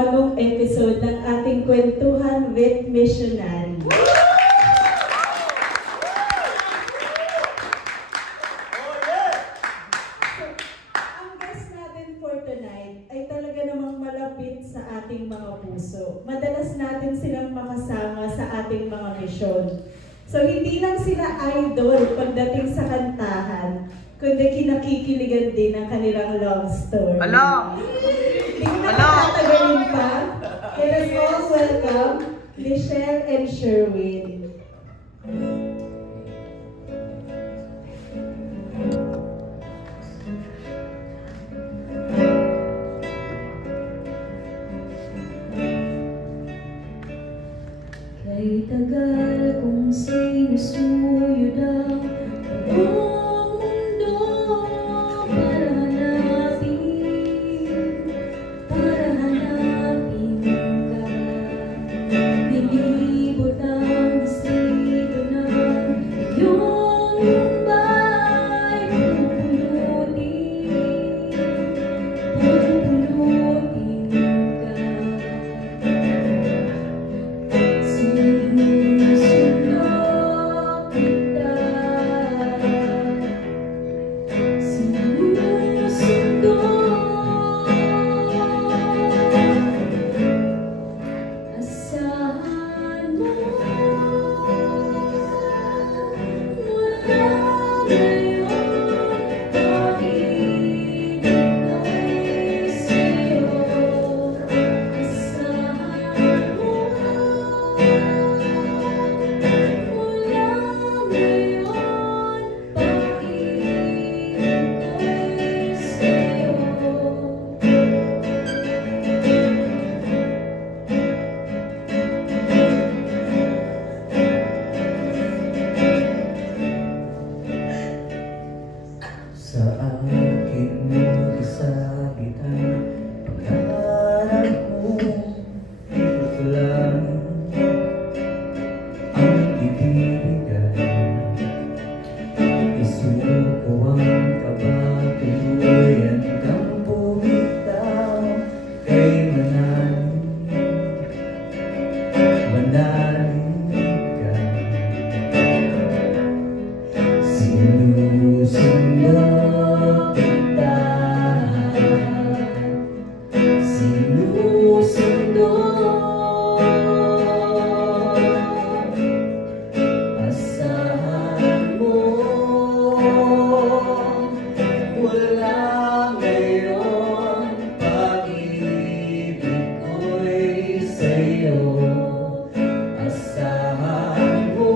panibagong episode ng ating Kwentuhan with Missionary. Ang guest natin for tonight ay talaga namang malapit sa ating mga puso. Madalas natin silang makasama sa ating mga misyon. So hindi lang sila idol pagdating sa kantahan, kundi kinakikiligan din ang kanilang love story. Hello! Hindi ko na makatagalin pa. Let us all welcome Michelle and Sherwin. Kay tagal kong sinusuyod ang buong mundo para hanapin ka. Nilibot ang distrito ng iyong lumbay, pupulutin ka. Sinusunod kita, sinusunod. Asahan mo, mula ngayon, pag-ibig ko'y sa'yo. Asahan mo, mula ngayon, pag-ibig ko'y sa'yo. Sa akin mo isabitan pangarap mo, ito ko lang ang ibibigay. Isuko ang kabatuloyan kang bumitaw kay manalig ka. Sinusunod kita, sinusunod. Asahan mo, wala ngayon, pag-ibig ko'y sa'yo. Asahan mo,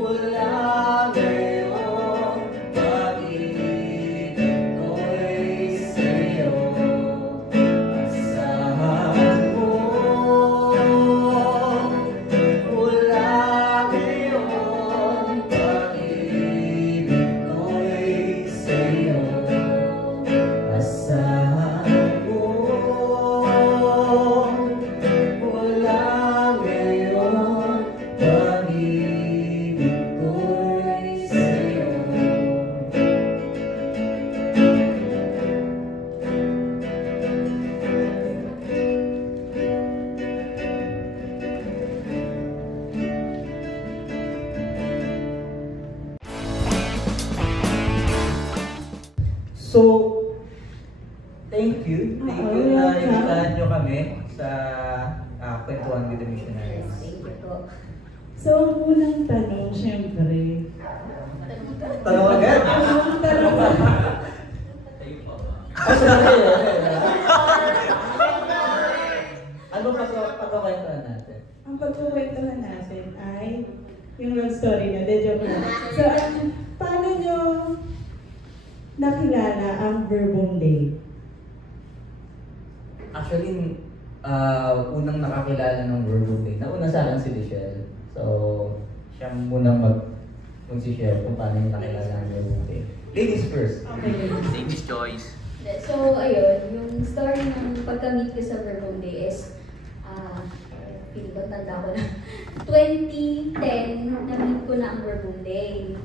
wala ngayon, pag-ibig ko'y sa'yo. Asahan mo, wala ngayon, pag-ibig ko'y sa'yo. Asahan mo, wala ngayon, pag-ibig ko'y sa'yo. So, thank you. Thank you na welcome. initahan nyo kami sa Kwentuhan with the Missionaries. Thank you po. So ang unang tanong, syempre. Tanong agad? Ang tanong Ano pagkakwentuhan natin? ang pagkukwentuhan natin ay yung love story na, joke lang. So, paano nyo nakilala ang Verbum Day? Actually, unang nakakilala ng Verbum Day. Nauna sa akin si Michelle. So, siya munang mag-share kung paano yung nakilala ng Verbum Day. Ladies first. Okay. Ladies choice. So, ayun, yung story ng pagka-meet ko sa Verbum Day is, pili ko, tanda ko na, 2010, na-meet ko na ang Verbum Day.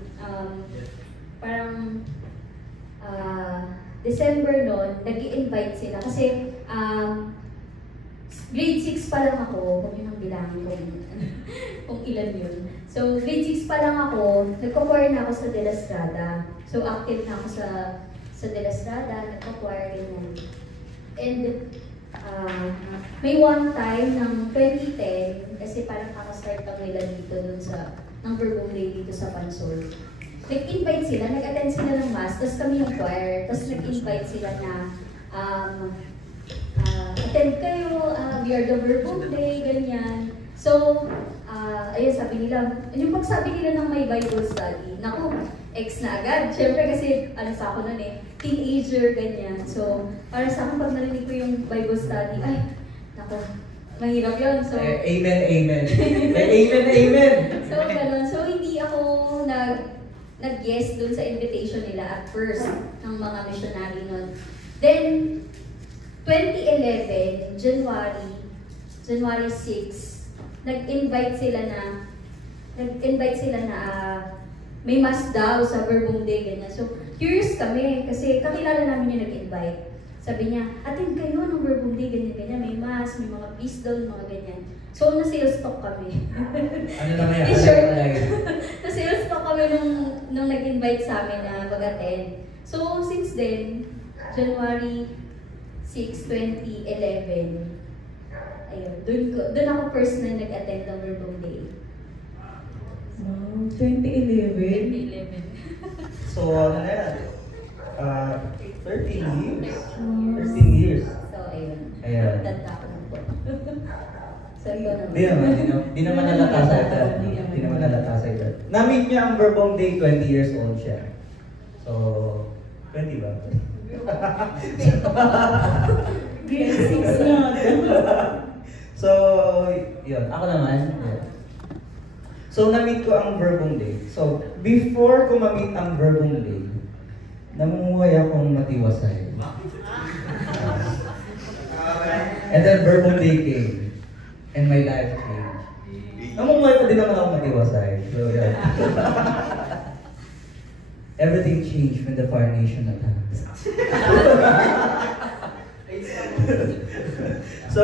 Parang, December noon, nag-i-invite sila. Kasi grade 6 pa lang ako, kung yun ang bilangin ko, kung ilan yun. So, grade 6 pa lang ako, nagko-choir na ako sa De La Estrada. So, active na ako sa De La Estrada, nagko-choir ganyan. And may one time ng 2010, kasi parang kakastart lang nila dito dun sa, ng Verbum Day dito sa Pansol. Nag-invite sila, nag-attend sila ng mass, tapos kami yung choir, tapos nag-invite sila na attend kayo, we are the Verbum Day, ganyan. So, ayun, sabi nila, yung pagsabi nila ng may Bible study, naku, ex na agad. Siyempre kasi, ano sa ako nun teenager, ganyan. So, para sa akin, pag narinig ko yung Bible study, ay, naku, mahirap yun. So, Amen, amen. Amen. So, ganun. So, hindi ako nag-yes dun sa invitation nila at first ng mga missionary nun. Then, 2011, January 6, nag-invite sila na may mass daw sa Verbum Day, ganyan. So, curious kami kasi kakilala namin yung nag-invite. Sabi niya, attend kayo ng Verbum Day, ganyan-ganyan. May mass, may mga feast doon, mga ganyan. So, na-sales talk kami. Ano na kaya? T-shirt. Na-sales talk kami nung nag-invite sa amin na mag-attend. So, since then, January 6, 2011, ayun, doon ako first na nag-attend ng Verbum Day. Wow, 2011. 2011. So, ano na yan? 13 years. 13 years. So, ayun. Ayan. Tanda ko na po. So, ikaw naman. Di naman nalata sa ito. Di naman nalata sa ito. Na-meet niya ang Verbum Day, 20 years old siya. So, 20 ba? Grade 6 na. So, yun. Ako naman. Yun. So, na-meet ko ang Verbum Day. So, before ko ma-meet ang Verbum Day, namumuhay akong matiwasay. And then Verbum Day came. And my life changed. Namumuhay pa din naman ako matiwasay. So, yeah. Everything changed when the Fire Nation attacked. So,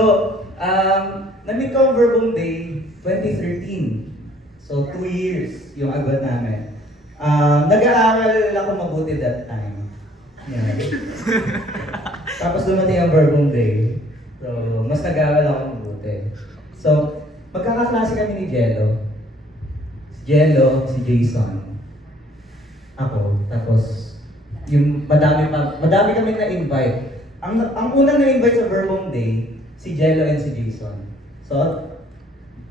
na-meet ko ang Verbum Day 2013. So, 2 years yung agad namin. Nag-aaral ako mabuti that time. Yeah. Tapos dumating ang Verbum Day. So, mas nag-aaral ako mabuti. So, magkakaklase kami ni Jello. Si Jello, si Jason. Ako. Tapos, yung madami kami na-invite. Ang unang na-invite sa Verbum Day, si Jello and si Jason. So,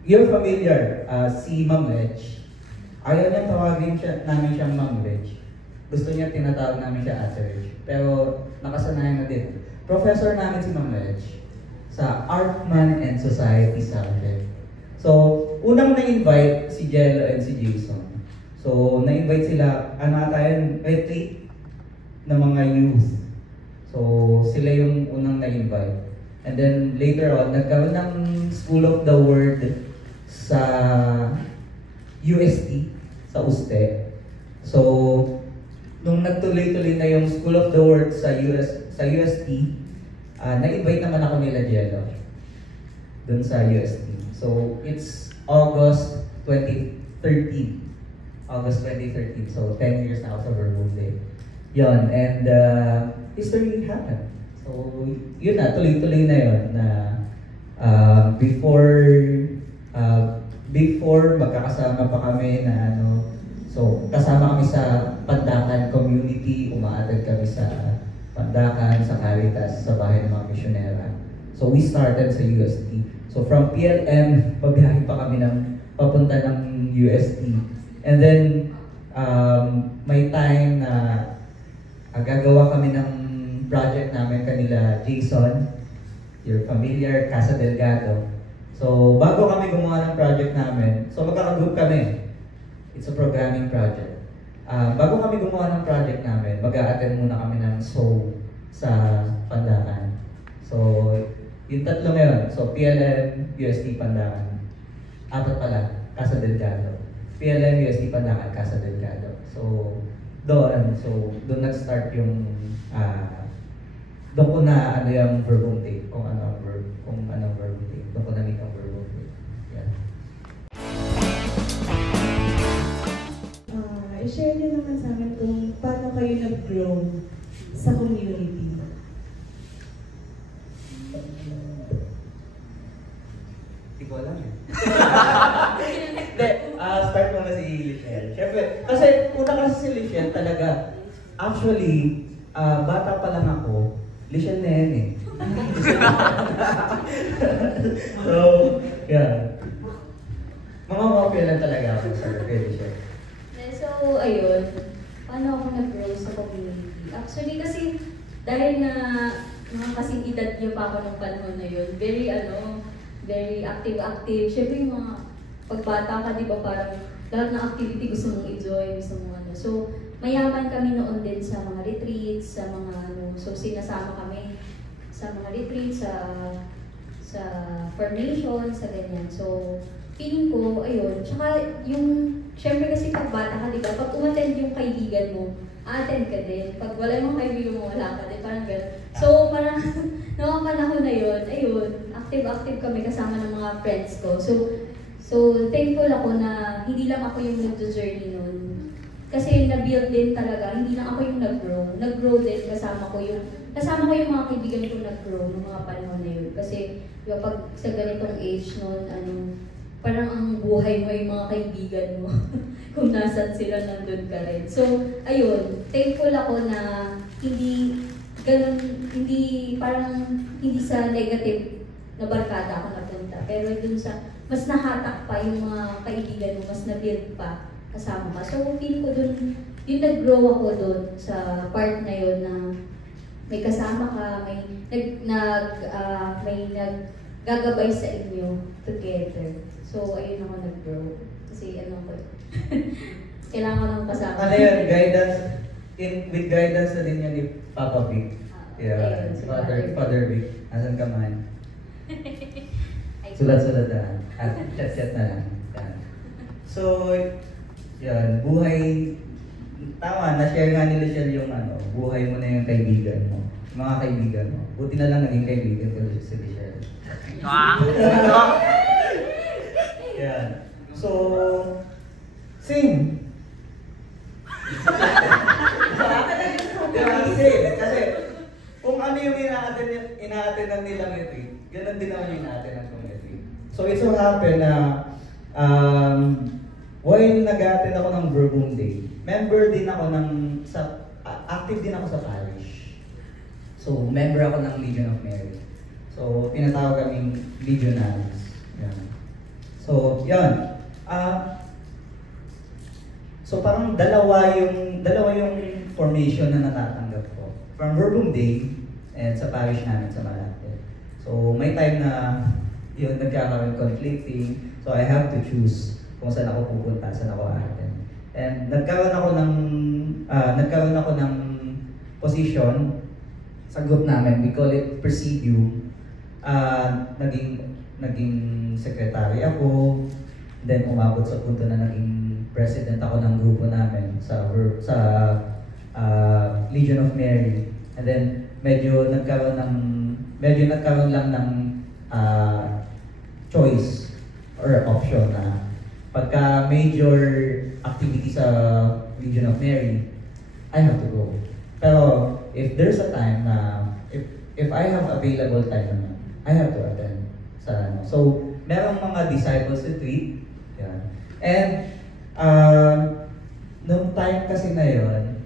you're familiar, si Ma'am Reg. Ayaw niya tawagin namin siyang Ma'am Reg. Gusto niya tinatawag namin siya Ate Reg. Pero nakasanayan na din. Professor namin si Ma'am Reg sa Artman and Society subject. So, unang na-invite si Jello and si Jason. So, na-invite sila, retreat ng mga youth. So, sila yung unang na-invite. And then later on, nagkaroon ng School of the Word sa UST, sa UST. So, nung nagtuloy-tuloy na yung School of the Word sa UST, na-invite naman ako nila Jello dun sa UST. So, it's August 2013. August 2013. So, 10 years na ako sa Verbum Day. Yun, and history happened. So, yun na, tuloy-tuloy na yun na before magkakasama pa kami na so kasama kami sa Pandakan community, umaatid kami sa Pandakan, sa Caritas, sa bahay ng mga misyonera. So we started sa UST. So from PLM, magbiyahe pa kami papunta ng UST. And then, may time na gagawa kami ng project namin kanila Jason, you're familiar, Casa Delgado. So, bago kami gumawa ng project namin, so magkaka-group kami. It's a programming project. Bago kami gumawa ng project namin, mag-a-attend muna kami ng show sa Pandakan. So, yung tatlo ngayon, so PLM, UST, Pandakan. Apat pala, Casa Delgado. PLM, UST, Pandakan, Casa Delgado. So, doon nag-start yung doon ko na ano yung verbal tape, kung ano ang verb, kung ano ang verbal tape. Doon ko na meet ang verbal tape. Yan. I-share niyo naman sa amin kung paano kayo nag-grow sa community. Hindi ko alam eh. Hindi, start muna si Lichelle. Siyempre, kasi una kasi si Lichelle talaga, actually, bata pa lang ako, Lichelle na yan eh. So, yeah. Mga mafia lang talaga ako sa Lichelle. So, ayun. Paano ako nag-grow sa community? Actually, kasi dahil na mga kasing edad niyo pa ako ng panahon na yun, very active. Siyempre yung mga pagbata ka, di ba, parang lahat ng activity gusto mong enjoy, gusto mong ano. So, mayaman kami noon din sa mga retreats, sa mga ano. So, sinasama kami sa mga retreats, sa formation, sa ganyan. So, feeling ko, ayun. Tsaka yung, syempre kasi pag bata ka, di ba? Pag umattend yung kaibigan mo, attend ka din. Pag wala mong kaibigan mo, wala ka din. Parang gano'n. So, parang, noong panahon na yun, ayun, active kami kasama ng mga friends ko. So thankful ako na hindi lang ako yung nag-journey nun. Kasi na-build din talaga, hindi lang ako yung nag-grow. Nag-grow din kasama ko yung mga kaibigan ko nag-grow ng mga panahon na yun. Kasi, diba, pag sa ganitong age nun, parang ang buhay mo yung mga kaibigan mo. Kung nasan sila, nandun ka rin. So, ayun, thankful ako na hindi sa negative na barkada ako napunta. Pero dun sa, mas nahatak pa yung mga kaibigan mo, mas na-build pa kasama ka. So, feel ko dun, yung nag-grow ako dun sa part na yun na may kasama ka, may naggagabay sa inyo together. So, ayun ako nag-grow. Kasi kailangan ko ng kasama. Ano yun, guidance, with guidance na din yan ni Papa Vic. Yeah, Father Vic. Asan ka man? Sulat-sulat na. At chat-chat na lang. Yan. So, yan, buhay, tama, na-share nga ni Lichelle yung buhay mo na yung kaibigan mo. Mga kaibigan mo. Buti na lang naging kaibigan ko si Lichelle. Yan. So, same. Same. Kasi, kung ano yung ina-attendan nilang retreat, ganun din naman yung ina-attendan kong retreat. So it so happen na while nag-attend ako ng Verbum Day, member din ako active din ako sa parish. So member ako ng Legion of Mary. So tinatawag kaming Legionaries. Yan. So yan. So parang dalawa yung formation na natatanggap ko. From Verbum Day and sa parish namin sa Malate. So may time na yun nagkakaroon conflicting. So I have to choose kung saan ako pupunta, saan ako aaten. And nagkaroon ako ng position sa group namin. We call it Presidium. Naging secretary ako. Then umabot sa punto na naging president ako ng grupo namin sa Legion of Mary. And then medyo nagkaroon lang ng choice or option na pagka major activity sa Legion of Mary, I have to go. Pero if there's a time na if I have available time naman, I have to attend sa So merong mga disciples retreat. Yan. And nung time kasi na yun,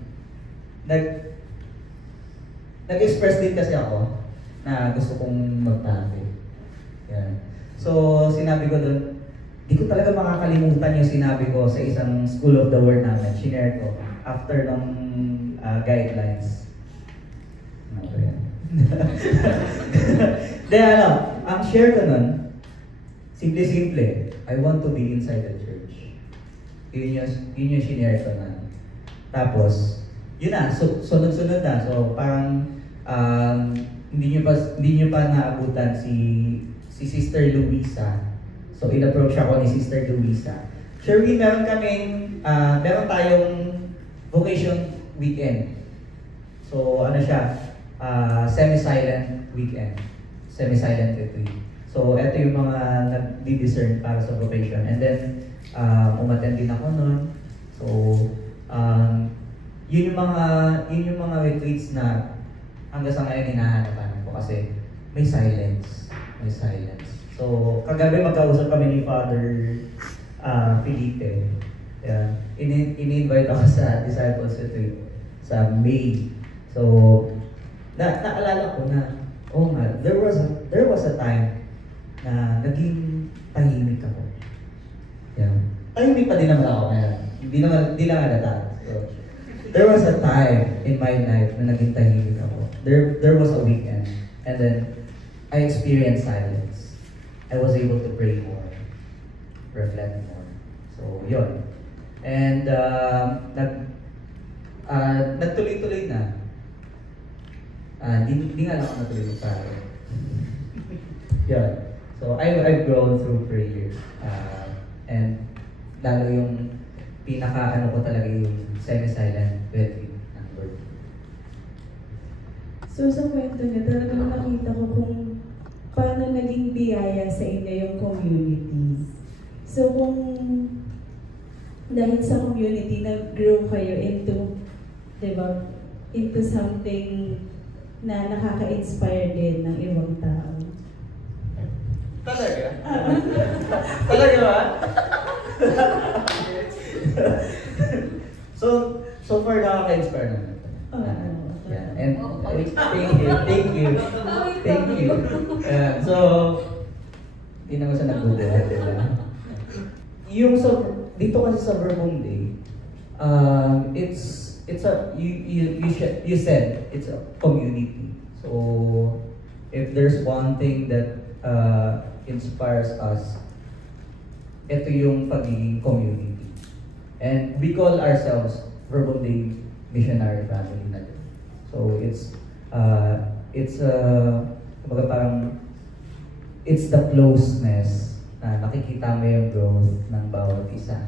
nag-express din kasi ako na gusto kong magtabi. Yan. So, sinabi ko doon, di ko talaga makakalimutan yung sinabi ko sa isang School of the Word namin. Shinare ko after ng guidelines. Ano ba yan? Then ang share ko nun, simple-simple, I want to be inside the church. Yun yung shinare ko na. Tapos, yun na, sunod-sunod na. So, parang hindi nyo pa naabutan si Sister Luisa. So, in-approach ako ni Sister Luisa. Surely, meron tayong vocation weekend. So, ano siya, semi-silent weekend, semi-silent retreat. So, ito yung mga nag-discern para sa vocation. And then, umattend din ako nun. So, yun yung mga retreats na hanggang sa ngayon hinahanap ko kasi may silence. May silence. So, kagabi magkausap kami ni Father Felipe. Yeah. In-invite ako sa Disciples Retreat sa May. So, naalala ko na, oh nga, there was a time na naging tahimik ako. Yeah. Tahimik pa din naman ako ngayon. Hindi lang halata. So, there was a time in my life na naging tahimik ako. There was a weekend, and then I experienced silence. I was able to pray more, reflect more. So, yun. And nagtuloy-tuloy na. Di nga lang ako natuloy sa akin. Yun. So, I've grown through prayer. And lalo yung pinaka-ano ko talaga yung semi-silent retreat ng Lord. So sa kwento niya, talagang nakita ko kung paano naging biyaya sa inyo yung community. So kung dahil sa community, nag-grow kayo into, di ba, into something na nakaka-inspire din ng ibang tao. Talaga? Talaga ba? So far nakaka-inspire naman. Yeah. And thank you. So, hindi naman siya nagbubuhat, diba? Yung dito kasi sa Verbum Day, you said it's a community. So, if there's one thing that inspires us, ito yung pagiging community. And we call ourselves Verbum Day Missionary Family na din. So kumbaga parang it's the closeness na nakikita mo yung growth ng bawat isa.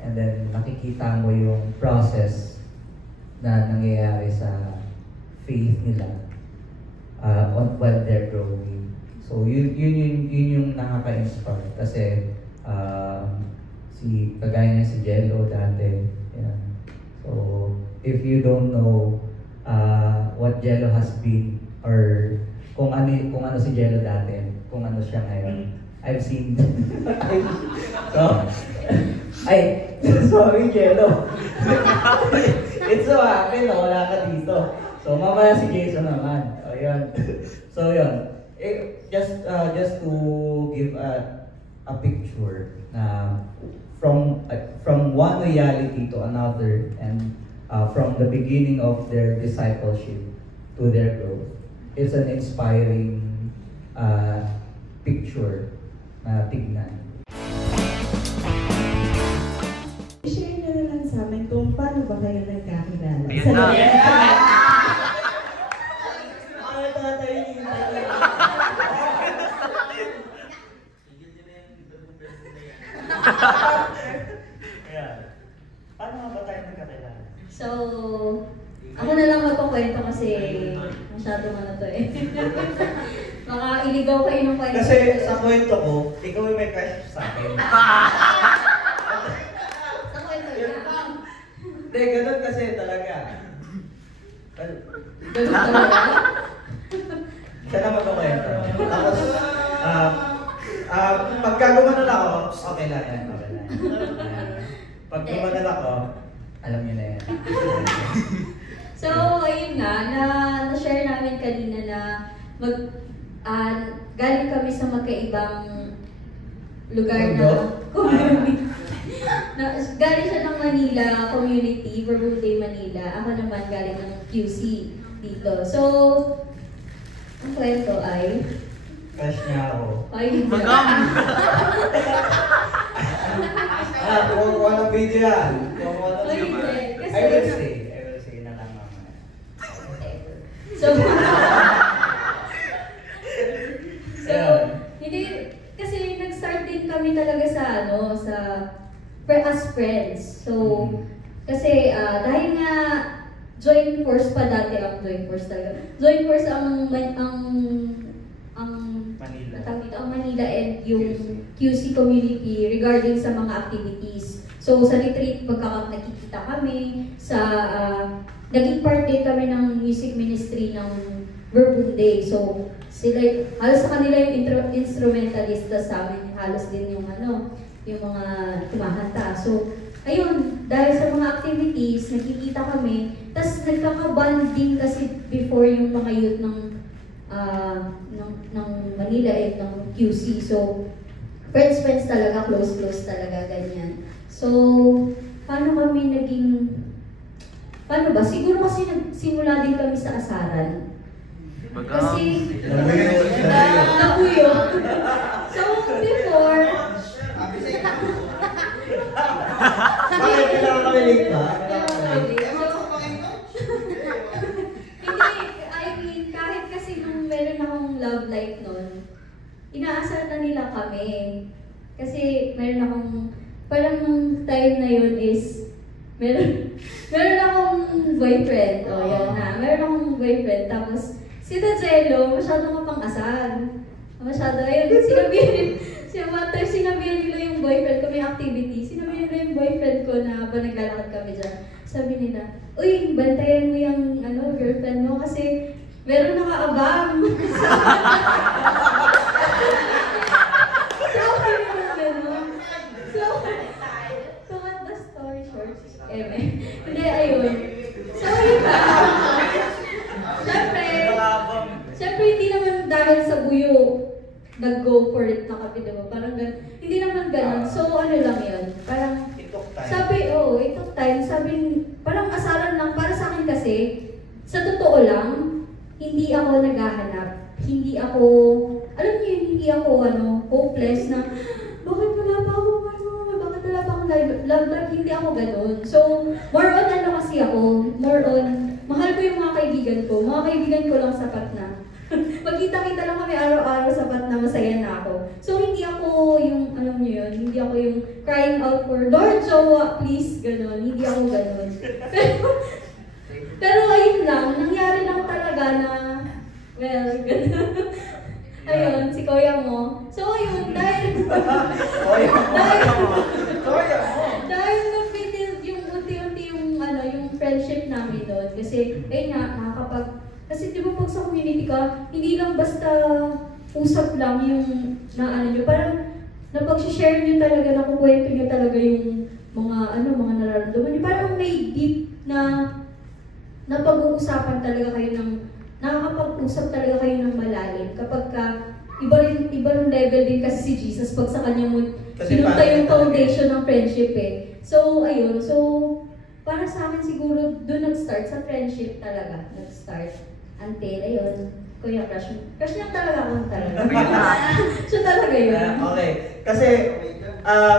And then nakikita mo yung process na nangyayari sa faith nila while they're growing. So yun yung nakaka-inspire kasi kagaya niya si Jello dati. Yeah. So if you don't know what Jello has been or kung ano si Jello dati, kung ano siya ngayon, I've seen sorry Jello. It's so happy na wala ka dito. So mamaya si Jason naman. Ayun. So yun. Just to give a picture na from one reality to another, and from the beginning of their discipleship to their growth, it's an inspiring picture na tignan. I-share nyo na lang sa amin kung paano ba kayo nagkakilala. Ayun na. Paano nga ba tayo nagkakilala? So, ako na lang magkukwento kasi masyadong ano to eh. Baka iligaw kayo ng kwento. Kasi sa kwento ko, ikaw yung may crush sa akin. Sa kwento niya. Hindi, ganun kasi talaga. Ganun talaga? Siya na magkukwento. Tapos, pagka gumanon ako, okay lang yan. Pag gumanon ako, alam niyo na yan. So, ayun nga, na-share namin kanina na galing kami sa magkaibang lugar na community. Galing siya ng Manila community, Verbum Day Manila. Ako naman galing ng QC dito. So, ang kwento ay... Crush niya ako. Ay, hindi. Kung walang video yan. Kung walang Ay, video. hindi. Kasi... I will say na lang mamaya. So, hindi, kasi nag-start din kami talaga sa as friends. So, kasi dahil nga joint force pa dati ang joint force talaga. Joint force ang Manila. tawag dito, ang Manila and yung QC community regarding sa mga activities. So sa retreat, nakikita kami, naging part din kami ng music ministry ng Verbum Day. So sila, halos sa kanila yung instrumentalista sa amin, halos din yung yung mga kumakanta. So ayun, dahil sa mga activities, nakikita kami, tas nagkaka-bonding kasi before yung mga youth ng Manila at ng QC. So, friends talaga, close talaga, ganyan. So, paano ba? Siguro kasi nagsimula din kami sa asaran. Kasi, nabuyo. So, before, Bakit kailangan kami late ba? Hindi, kahit kasi nung meron akong love life nun, inaasar na nila kami. Kasi meron akong, parang nung time na yun is, meron akong boyfriend. O, yan na. Meron akong boyfriend. Tapos, si Dajelo, masyado nga pang-asar. Masyado, ayun, sinabihan nila yung boyfriend ko, may activity. Sinabihan nila yung boyfriend ko na habang naglalakad kami dyan. Sabi nila, uy, bantayan mo yung girlfriend mo kasi meron nakaabang. So, gano'n. So, to cut the story short, hindi, ayun. So, yun ba? Siyempre, hindi naman dahil sa buyo, nag-go for it na kami, diba? Parang hindi naman ganun. So, ano lang yun? Parang, It took time. it took time. Sabi, parang asaran lang. Para sa akin kasi, sa totoo lang, hindi ako naghahanap. Hindi ako, alam niyo yun, hindi ako, hopeless na, bakit wala pa akong, bakit wala pa akong love life? Hindi ako ganun. So, more on kasi ako, more on, mahal ko yung mga kaibigan ko. Mga kaibigan ko lang sapat na. Magkita-kita lang kami araw-araw, sapat na masaya na ako. So, hindi ako yung, alam niyo yun, hindi ako yung crying out for, Lord, jowa, please, gano'n. Hindi ako gano'n. Pero ayun lang, nangyari lang talaga na, well, gano'n. Ayun, si Kuya mo. So, ayun, dahil nag-build yung unti-unti yung, yung friendship namin doon. Kasi, ayun nga, kasi di ba pag sa community ka, hindi lang basta usap lang yung nyo. Parang napag-share nyo talaga, nakukwento nyo talaga yung mga nararamdaman nyo. Parang may deep na napag-uusapan talaga kayo nakakapag-usap talaga kayo ng malalim. Kapag iba ring level din kasi si Jesus pag sa kanya mo pinunta yung foundation ng friendship eh. So, ayun. So, para sa akin siguro doon nag-start sa friendship talaga. Nag-start. Until, ayun, Kuya Crush lang talaga ako talaga. So talaga yun. Okay. Kasi,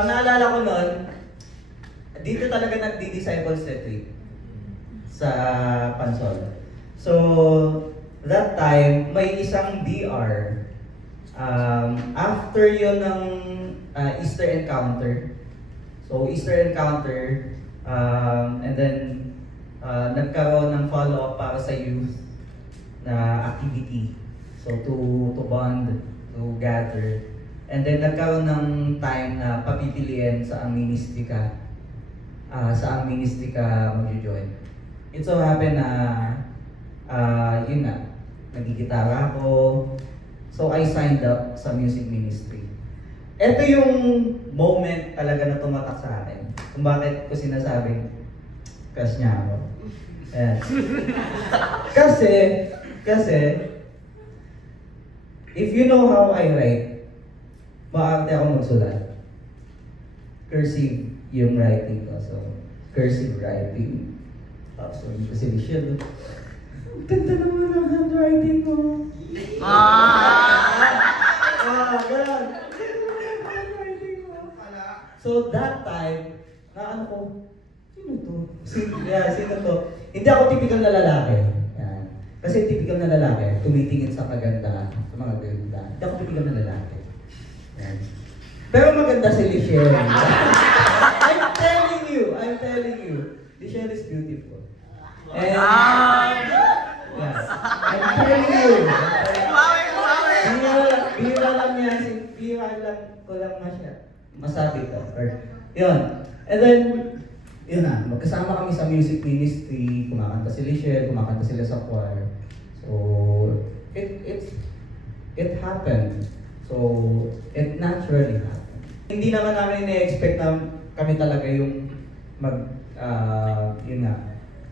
naalala ko nun, dito talaga nagdi-disciples retreat sa Pansol. So, that time, may isang DR. After yun ng Easter encounter. So, Easter encounter, and then, nagkaroon ng follow-up para sa youth na activity. So to bond, to gather. And then nagkaroon ng time na papipiliin sa ang ministry ka. Sa ang ministry ka mag-join. It so happened na yun nga, nagigitara ako. So I signed up sa music ministry. Ito yung moment talaga na tumatak sa akin. Kung bakit ko sinasabing crush niya ako. Ayan. Kasi, if you know how I write, maarte ako magsulat. Cursive yung writing ko. So, cursive writing. So, kasi Michelle, ganda naman ang handwriting mo. Ganun. So, that time, na ko, sino to? Sino to? Hindi ako typical na lalaki. Yan. Kasi typical na lalaki, tumitingin sa kagandahan, sa mga ganda. Hindi ako typical na lalaki. Yan. Pero maganda si Lichelle. I'm telling you, Lichelle is beautiful. And, yeah. I'm telling you. Bira lang yan. Bira lang ko lang masabi ko. Or, yun. And then, yun na. Magkasama kami sa music ministry. Kumakanta si Lichelle, kumakanta sila sa choir. So, it happened. So, it naturally happened. Hindi naman namin ina-expect na kami talaga yung yun nga,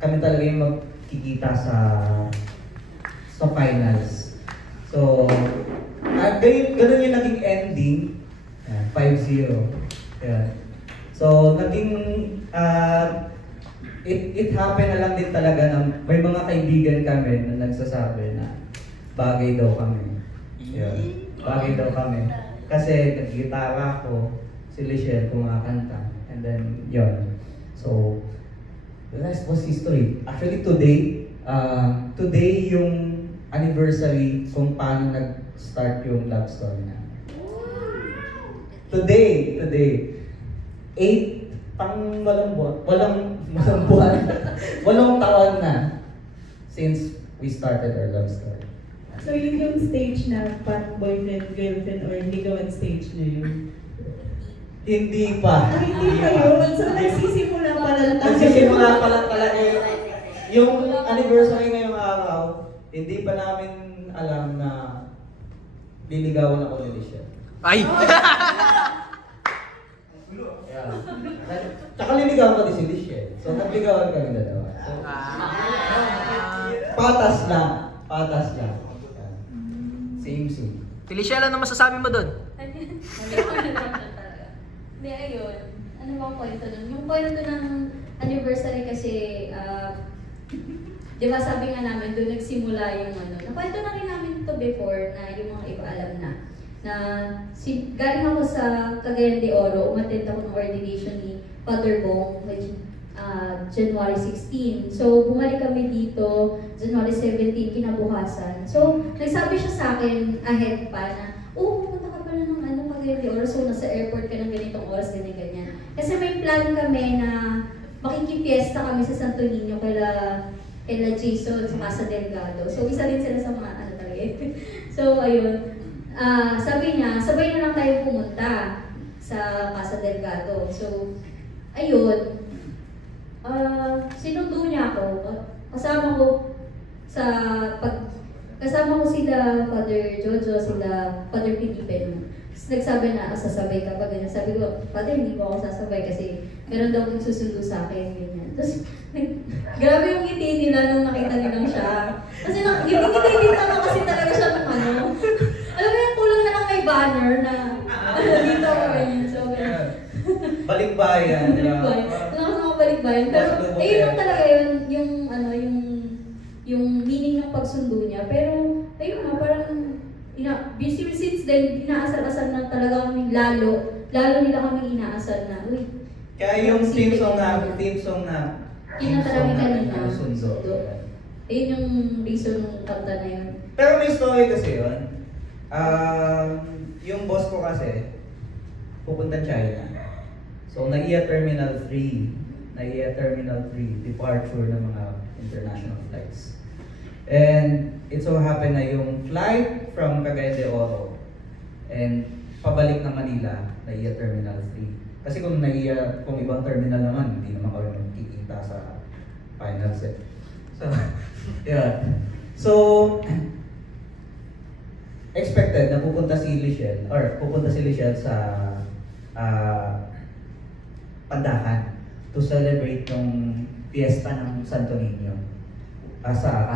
kami talaga yung magkikita sa finals. So, ganun yung naging ending. 5-0. Yeah. So, naging, it happened na lang din talaga na may mga kaibigan kami na nagsasabi na bagay daw kami. Yeah. Bagay daw kami. Kasi nag-gitara ako, si Lichelle kumakanta. And then, yun. So, the rest was history. Actually, today yung anniversary kung paano nag-start yung love story na. Today. 8 walang taon na since we started our love story. So yun yung stage na pat boyfriend, girlfriend, or ligawan stage na yun? Hindi pa. Hindi pa yun. So nagsisimula pa lang tayo. Nagsisimula pa lang talaga yung anniversary ngayong araw, hindi pa namin alam na liligawan ako ni Lichelle. Ay! Yeah. Tsaka liligawan ko din si Lichelle. So nagligawan kami dalawa. So, patas lang. Same. Si Lichelle, ano masasabi mo doon? Hindi, ayun. Ano bang kwento nun? Yung kwento ng anniversary kasi, di ba sabi nga namin, doon nagsimula yung nakwento na rin namin to before na yung mga iba alam na galing ako sa Cagayan de Oro, umattend ako ng ordination ni Father Bong, which January 16. So, bumalik kami dito, January 17, kinabukasan. So, nagsabi siya sa akin ahead pa na, pumunta ka pala ng Cagayan de Oro, so nasa airport ka ng ganitong oras, ganyan. Kasi may plan kami na makikipiesta kami sa Santo Niño kaila Jason sa Casa Delgado. So, isa rin sila sa mga talaga. So, ayun. Sabi niya, sabay na lang tayo pumunta sa Casa Delgado. So, ayun. Sinundo niya ako. Kasama ko sila Father Jojo, sila Father Pilipen. Nagsabi na, sasabay ka pa, ganyan. Sabi ko, Father, hindi ko ako sasabay kasi meron daw kong susundo sa akin, ganyan. Tapos, grabe yung ngiti nila nung nakita nilang siya. Kasi yung ngiti nila kasi talaga siya nung alam mo yung kulang na lang may banner na dito ako ganyan. So, ganyan. Balikbayan. Lakas mga balikbayan. Pero, ayun lang talaga yung meaning ng pagsundo niya. Pero, ayun nga, parang, since then, inaasal-asal na talaga kami lalo nila kami inaasal na, uy. Kaya yung team song na Kinanta namin kanina. sundo. Ayun yung reason ng kanta na yun. Pero may story kasi yun. Yung boss ko kasi, pupunta China. So, nag-iya Terminal 3, departure ng mga international flights. And it so happened na yung flight from Cagayan de Oro and pabalik ng Manila, nag-iya Terminal 3. Kasi kung ibang terminal naman, hindi naman kami magkikita sa finals eh. So, yeah. So, expected na pupunta si Lichelle sa Pandacan to celebrate yung fiesta ng Santo Niño sa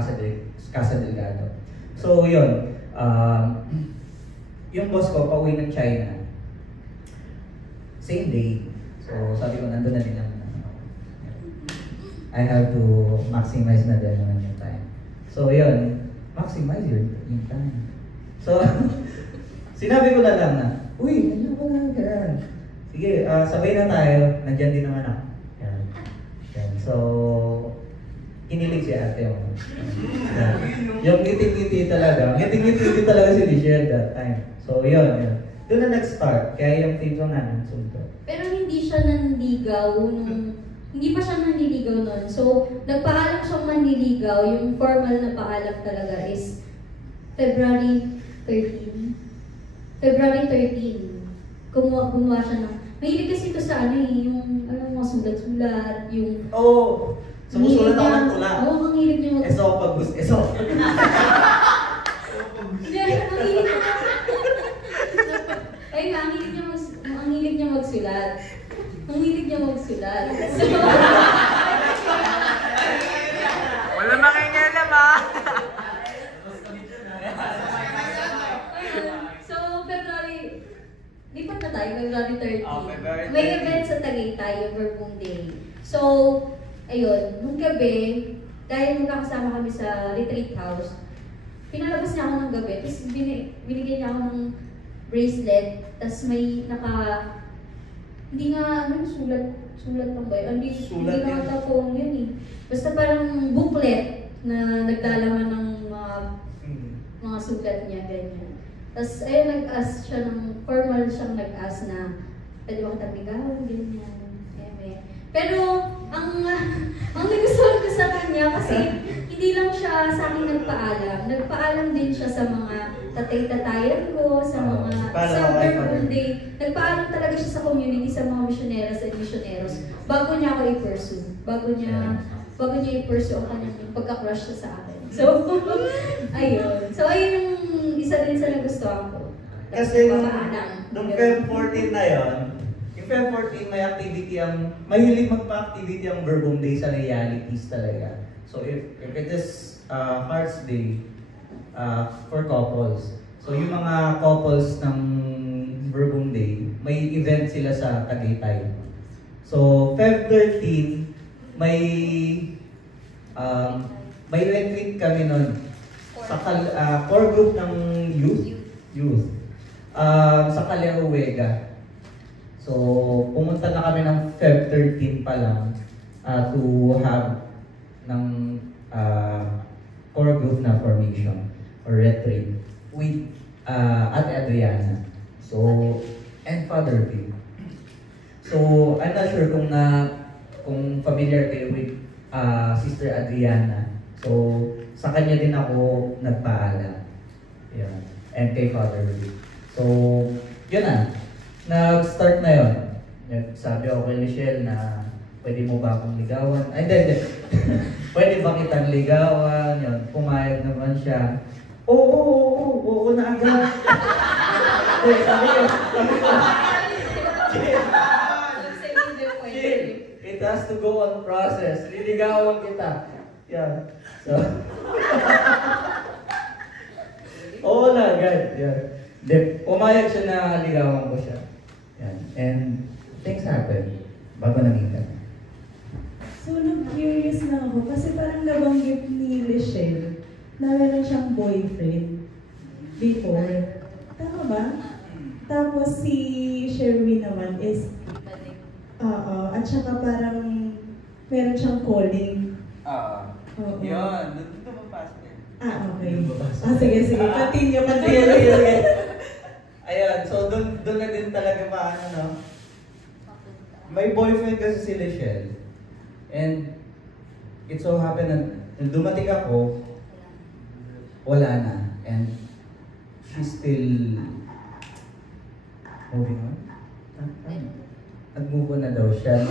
Casa Delgado. So, yun. Yung boss ko, pauwi ng China. Same day. So, sabi ko, nandun na din ang I have to maximize na din naman yung time. So, yun. Maximize yung time. So, sinabi ko na lang na, uy, nandiyan ko na, yan. Sige, sabay na tayo. Nandiyan din naman ako. Yan. So, kinilig si ate mo. Yung ngiting-ngiti talaga. Ngiting-ngiti talaga si Lichelle that time. So, yun. Doon na nag-start. Kaya yung team song namin sunod. Pero hindi siya nanligaw hindi pa siya nanliligaw nun. So, nagpaalam siyang manliligaw, yung formal na paalam talaga is February 13. February 13. Gumawa siya ng... Mahilig kasi ito sa ano eh, yung mga sulat-sulat, yung... Oo! Sumusulat ako ng tula. Oo, ang hilig niya mag... Esophagus, esophagus. Hindi, ang hilig niya... Ay, ang hilig niya magsulat. Ang hilig niya magsulat. So, Wala makingialam ah! so, February... Lipat na tayo, February 13. Oh, February 13. May event sa Tagaytay, yung Verbum Day. So, ayun, nung gabi, dahil magkakasama kami sa retreat house, pinalabas niya ako ng gabi, tapos binigyan niya ako ng bracelet, tapos may hindi nga, sulat pa ba yun? Hindi Sulat nga yun. tapong yun eh. Basta parang booklet na naglalaman ng mga sulat niya, ganyan. Tapos, ayun, nag-ask siya formal siyang nag-ask na, pwede ba kitang ligawan, ganyan. Pero, ang nagustuhan ko sa kanya, kasi hindi lang siya sa akin nagpaalam. Nagpaalam din siya sa mga tatay-tatayan ko, sa mga sa Verbum Day. Nagpaalam talaga siya sa community, sa mga missioneras and missioneros, bago niya ako i-pursue. Bago niya i-pursue ang kanyang pagka-crush siya sa akin. So, ayun. So, ayun yung isa din sa nagustuhan ko. Kasi Papaalam. nung Feb 14 na yon, yung Feb 14 may activity mahilig magpa-activity ang Verbum Day sa realities talaga. So if it is Hearts Day for couples, so yung mga couples ng Verbum Day, may event sila sa Tagaytay. So Feb 13, may retreat kami nun sa core group ng youth. Sa Calero Vega. So, pumunta na kami ng Feb 13 pa lang to have ng core group na formation or retreat with Ate Adriana. So, and Father P. So, I'm not sure kung familiar kayo with Sister Adriana. So, sa kanya din ako nagpaalam. Yeah. And kay Father P. So, yun na. Nag-start na yun. Sabi ako kay Michelle na pwede mo ba akong ligawan? Ay, hindi. Pwede ba kitang ligawan? Yun. Pumayag naman siya. Oo na agad. Sabi ko. It has to go on process. Liligawan kita. Yan. So, oo na agad. Yan. Pumayag siya na ligawan ko siya. Yan. And things happen bago naging kami. So, nag-curious na ako kasi parang nabanggit ni Michelle na meron siyang boyfriend before. Tama ba? Tapos si Sherwin naman is, at saka parang meron siyang calling. Oo. Yun, doon mapasok eh. Okay. Sige. Continue. Ayan, so doon na din talaga paano, no? May boyfriend kasi si Michelle. And it so happened na nung dumating ako, wala na. And she's still moving on. Nag-move on na daw siya.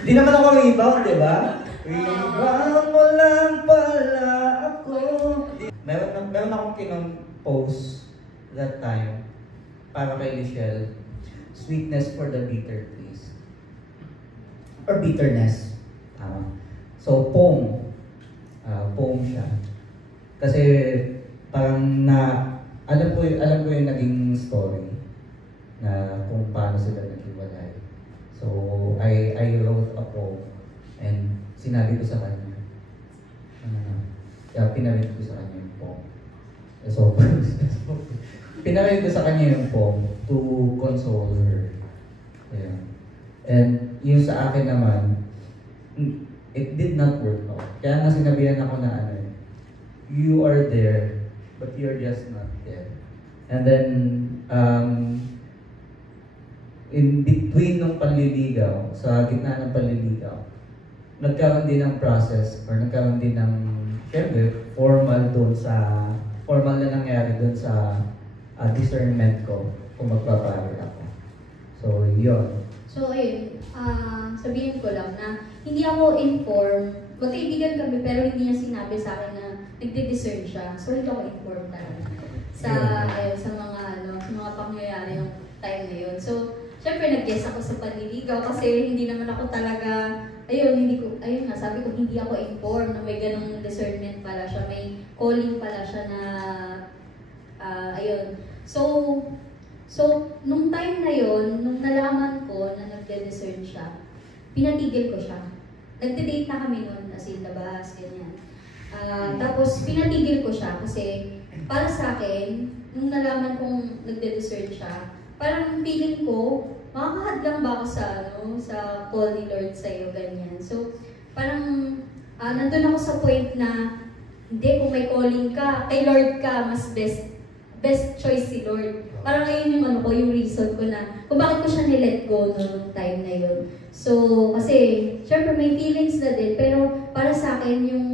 Di naman ako rebound, di ba? Rebound mo lang pala ako. Meron akong post that time para kay Michelle. Sweetness for the bitter trees. Or bitterness. So, poem. Poem siya. Kasi parang alam ko yung naging story na kung paano sila naghiwalay. So, I wrote a poem and sinabi ko sa kanya. Pinamit ko sa kanya yung poem. So, pinamit ko sa kanya yung poem to console her. Yeah. And yung sa akin naman, it did not work out. Kaya nga sinabihan ako na you are there, but you're just not there. And then, in between ng panliligaw, sa gitna ng panliligaw, nagkaroon din ng process or nagkaroon din ng, syempre, formal na nangyari doon sa discernment ko kung magpapalit ako. So, yun. So, ayun, sabihin ko lang na hindi ako informed. Magkaibigan kami pero hindi niya sinabi sa akin na nagdi-discern siya. So, hindi ako informed talaga sa mga pangyayari ng time na yun. So, syempre nag-guess ako sa panliligaw kasi hindi naman ako talaga, ayun nga, sabi ko hindi ako informed na may ganong discernment pala siya, may calling pala siya na, ayun. So, nung time na yun, nung nalaman ko na nagde-discern siya, pinatigil ko siya. Nagde-date na kami noon, as in labas, ganyan. Tapos, pinatigil ko siya kasi para sa akin, nung nalaman kong nagde-discern siya, parang feeling ko, makakahadlang ba ako sa call ni Lord sa'yo, ganyan. So, parang nandun ako sa point na, hindi, kung may calling ka, kay Lord ka, mas best choice si Lord. Parang ayun yung yung reason ko na kung bakit ko siya nilet go noong time na yun. So, kasi, syempre may feelings na din, pero para sa akin, yung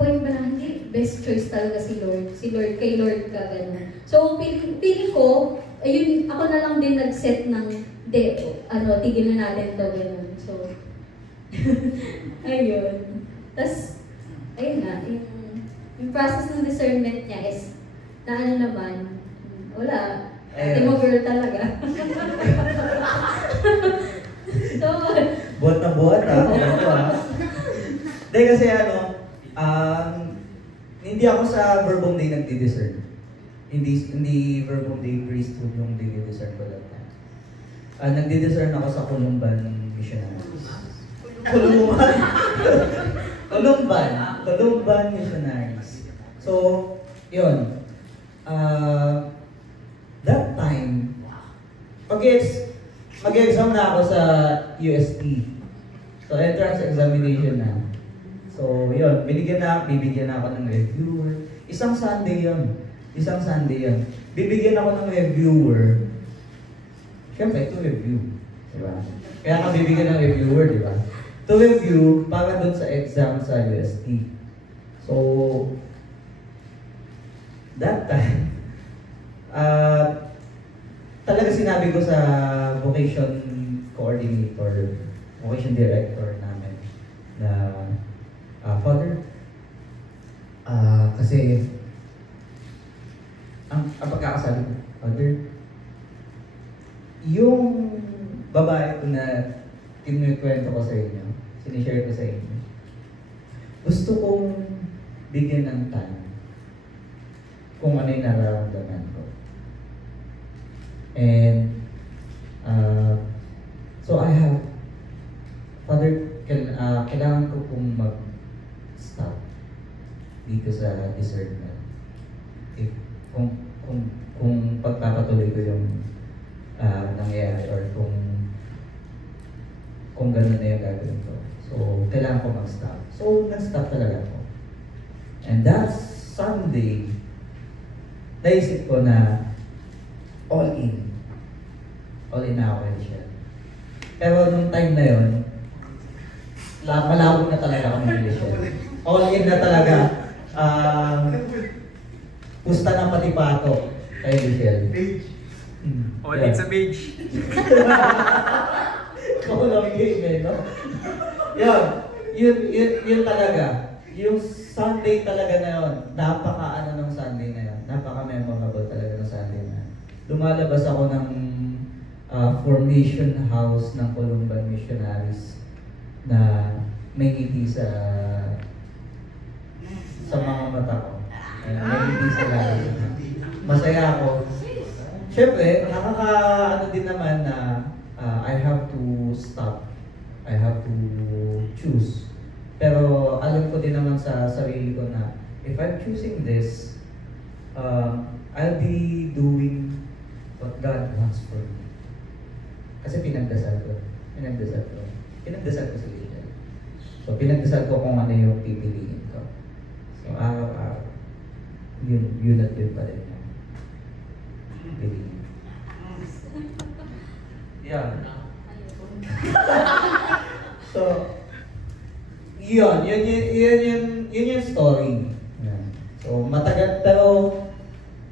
point ba na hindi, best choice talaga si Lord. Si Lord, kay Lord ka, gano'n. So, feeling ko, ayun, ako na lang din nag-set ng, tigil na natin to, gano'n. So, ayun. Tapos, ayun na, yung process ng discernment niya is, na naman, wala. Timo girl talaga. So, Buhat na buhat ha. Dahil kasi hindi ako sa verbal day nagdi-discern. Hindi verbal day priesthood yung nagdi-discern ko that time. Nagdi-discern ako sa Columban Missionaries. Columban Missionaries. So, yun. That time, mag-exam na ako sa UST. So, entrance examination na. So, yun, bibigyan na ako ng reviewer. Isang Sunday yun. Bibigyan ako ng reviewer. Siyempre, to review. Diba? Kaya ka bibigyan ng reviewer, diba? To review, para dun sa exam sa UST. So, that time, talaga sinabi ko sa vocation coordinator, vocation director namin na, Father, kasi ang pagkakasabi ko, Father, yung babae ko na kinukwento ko sa inyo, sinishare ko sa inyo, gusto kong bigyan ng time kung ano yung nararamdaman ko. And, so I have, Father, kailangan ko pong mag-stop dito sa discernment. Kung pagpapatuloy ko yung nangyayari or kung gano'n na yung gagawin ko. So, kailangan ko mag-stop. So, nag-stop talaga ako. And that Sunday, naisip ko na all in. All in na ako kay Michelle. Pero nung time na yun, malabo na talaga ako ni Michelle. All in na talaga. Pusta ng pati pato kay Michelle. All in sa page. Kakulang game eh, no? Yun talaga. Yung Sunday talaga na yun, napaka-ano ng Sunday na yun. Napaka-memorable talaga ng Sunday na yun. Lumalabas ako ng formation house ng Columban Missionaries na may ngiti sa mga mata ko. May ngiti sa lahat. Masaya ako. Siyempre, nakaka-ano din naman na I have to stop. I have to choose. Pero alam ko din naman sa sarili ko na if I'm choosing this, I'll be doing what God wants for me. Kasi pinagdasal ko si Rachel. So pinagdasal ko kung ano yung pipiliin ko. So araw-araw, yun at yun pa rin yung pipiliin. Yeah. So, yun yung story. Yan. So, matagal, pero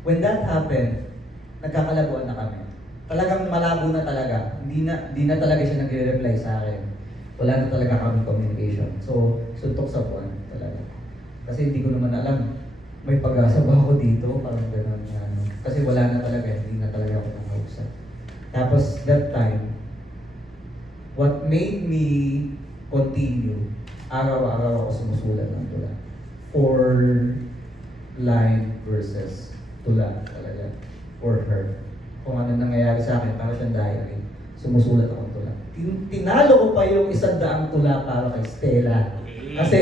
when that happened, nagkakalabuan na kami. Talagang malabo na talaga. Hindi na talaga siya nagre-reply sa akin. Wala na talaga kami communication. So, suntok sa buwan talaga. Kasi hindi ko naman alam, may pag-asa ba ako dito? Parang gano'n. Kasi wala na talaga, hindi na talaga ako nakausap. Tapos that time, what made me continue, araw-araw ako sumusulat ng tula. 4 line verses tula talaga for her. Kung ano nangyayari sa akin, para siyang diary. Sumusulat ako ng tula. Tinalo ko pa yung 100 tula para kay Stella. Kasi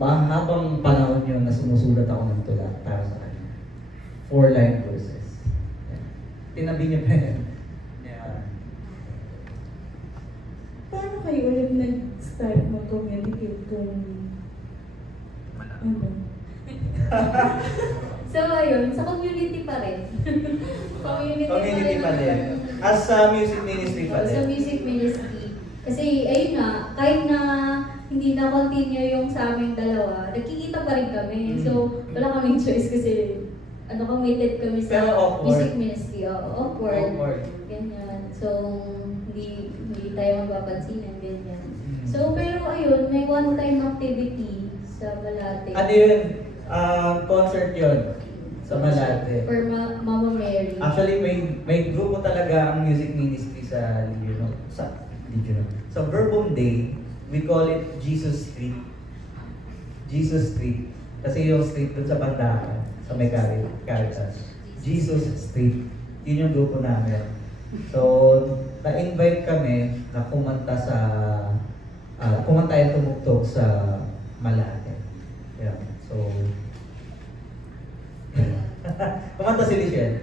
mahabang panahon yun na sumusulat ako ng tula para sa kanya. 4 line verses. Yan. Tinabi niyo pa yan. Yeah. Paano kayo ulit nag-start mag-communicate kung ano? So ayun, sa community pa rin. Community pa rin. As sa music ministry pa Sa rin. music ministry. Kasi ayun nga, kahit na hindi na continue yung sa aming dalawa, nagkikita pa rin kami. So wala kaming choice kasi committed kami sa Pero awkward. music ministry. Awkward. Awkward. Ganyan. So hindi tayo mapapansinan, ganyan. So pero ayun, may one-time activity sa Malate. Ano yun? Concert yun sa Malate. For Mama Mary. Actually, may grupo talaga ang music ministry sa Ligino. Sa Verbum Day, we call it Jesus Street. Jesus Street. Kasi yung street dun sa Pandakan, sa may Caritas. Jesus Street. Yun yung grupo namin. So, na-invite kami na kumanta and tumugtog sa Malate. Yeah. So, kumanta si Lichelle.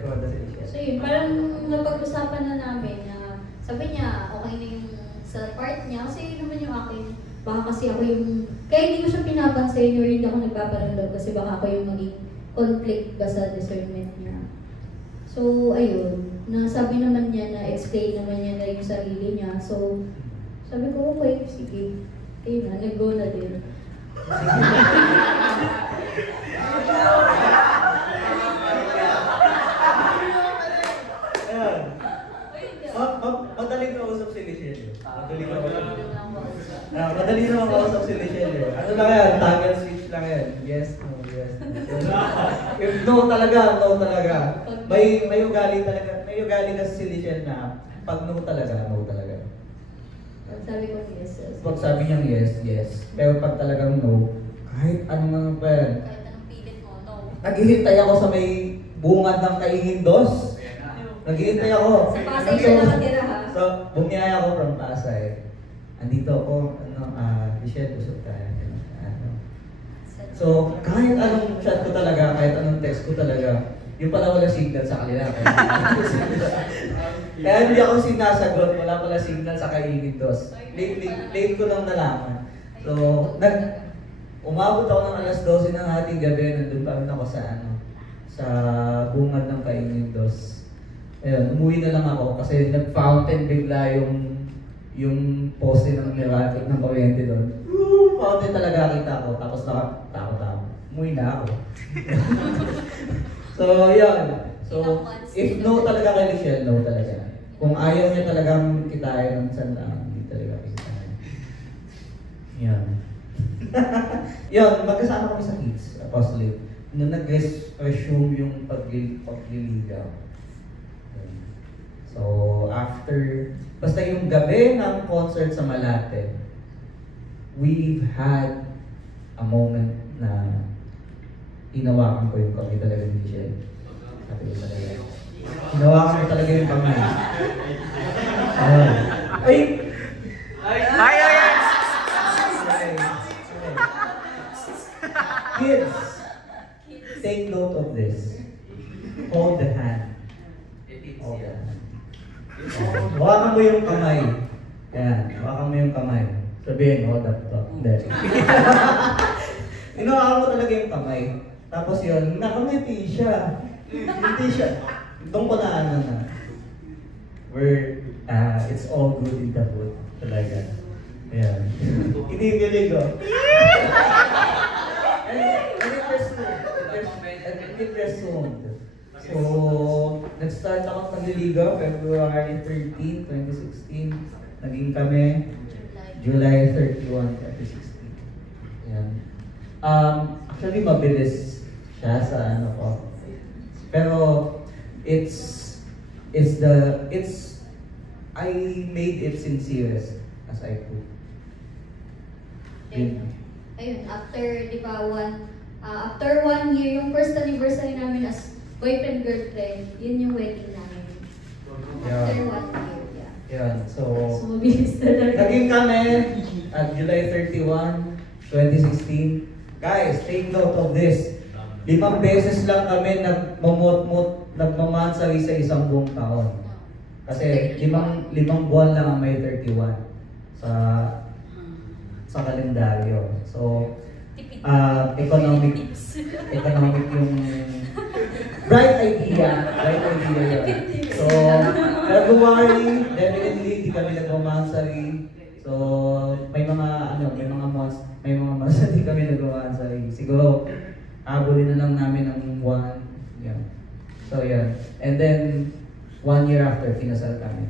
So yun, parang napag-usapan na namin na sabi niya, okay na yung sa part niya, kasi yun naman yung akin. Baka kasi ako yung, kaya hindi ko siya pinapansin or hindi ako nagpaparamdam kasi baka ako yung maging conflict ba sa discernment niya. So ayun, nasabi naman niya na explain naman niya na yung sarili niya. So sabi ko, okay, sige. Ayun na, nag-go na din. Madaling kausap si Lichelle. Madali naman kausap si Lichelle. Ano lang yan? Toggle switch lang yan. Yes, no, yes, no. If no talaga, no talaga. May ugali talaga. May ugali kasi si Lichelle na pag no talaga, no talaga. Pag sabi ko yes, yes. Pag sabi niyang yes, yes. Pero pag talagang no, kahit anong pa yan. Kahit anong pilit mo, no. Naghihintay ako sa may bungad ng Kaingindos. Naghihintay ako. Sa Pasay siya nakatira ha. So, bumiyaya ako from Pasay. Andito ako, Michelle, usap tayo. So, kahit anong chat ko talaga, kahit anong text ko talaga, yung pala wala signal sa kanila. Kaya hindi ako sinasagot, wala pala signal sa Kaingindos. Late ko lang nalaman. So, umabot ako ng alas 12 ng ating gabi, nandun pa rin ako sa bungad ng Kaingindos. Ayun, umuwi na lang ako kasi nag-fountain bigla yung poste ng Miratic ng kuryente doon. Fountain talaga kita ko, tapos nakatakot ako. Umuwi na ako. So, yun. So, if no talaga kay Michelle, no talaga. Kung ayaw niya talagang kitain ng sandaan, hindi talaga kitain. Yan. Yun, magkasama kami sa kids, apostolate. Nung nag-resume yung pagliligaw. So, after, basta yung gabi ng concert sa Malate, we've had a moment na hinawakan ko yung kami talaga ni Michelle. Sabi ko talaga. Hinawakan ko talaga yung kamay. Ay! Kids, take note of this. Hold the hand. Hold the hand. Hawakan mo yung kamay. Yan, hawakan mo yung kamay. Sabihin, hold up to. Hindi. Hinawakan mo talaga yung kamay. Tapos yun, nakamiti siya. Hindi siya. Doon ko na ano na. it's all good in the hood. Talaga. Ayan. Kinikilig oh. And it resumed. So, nag-start ako nagliligaw February 13, 2016. Naging kami July 31, 2016. Ayan. Actually, mabilis siya sa ano ko. Pero, I made it sincerest as I could. Ayun, after, di ba, after 1 year, yung first anniversary namin as boyfriend-girlfriend, yun yung wedding namin. After 1 year, yeah. Yan, so mabilis talaga. naging kami at July 31, 2016. Guys, take note of this. 5 beses lang kami nagmamansari sa isang buong taon. Kasi 5 buwan lang ang may 31 sa kalendaryo. So, economic yung bright idea yun. So, February, definitely di kami nagmamansari. So, may mga months na di kami nagmamansari. Siguro, abulin na lang namin ng 1. Yeah. So, yeah. And then, 1 year after, kinasal kami.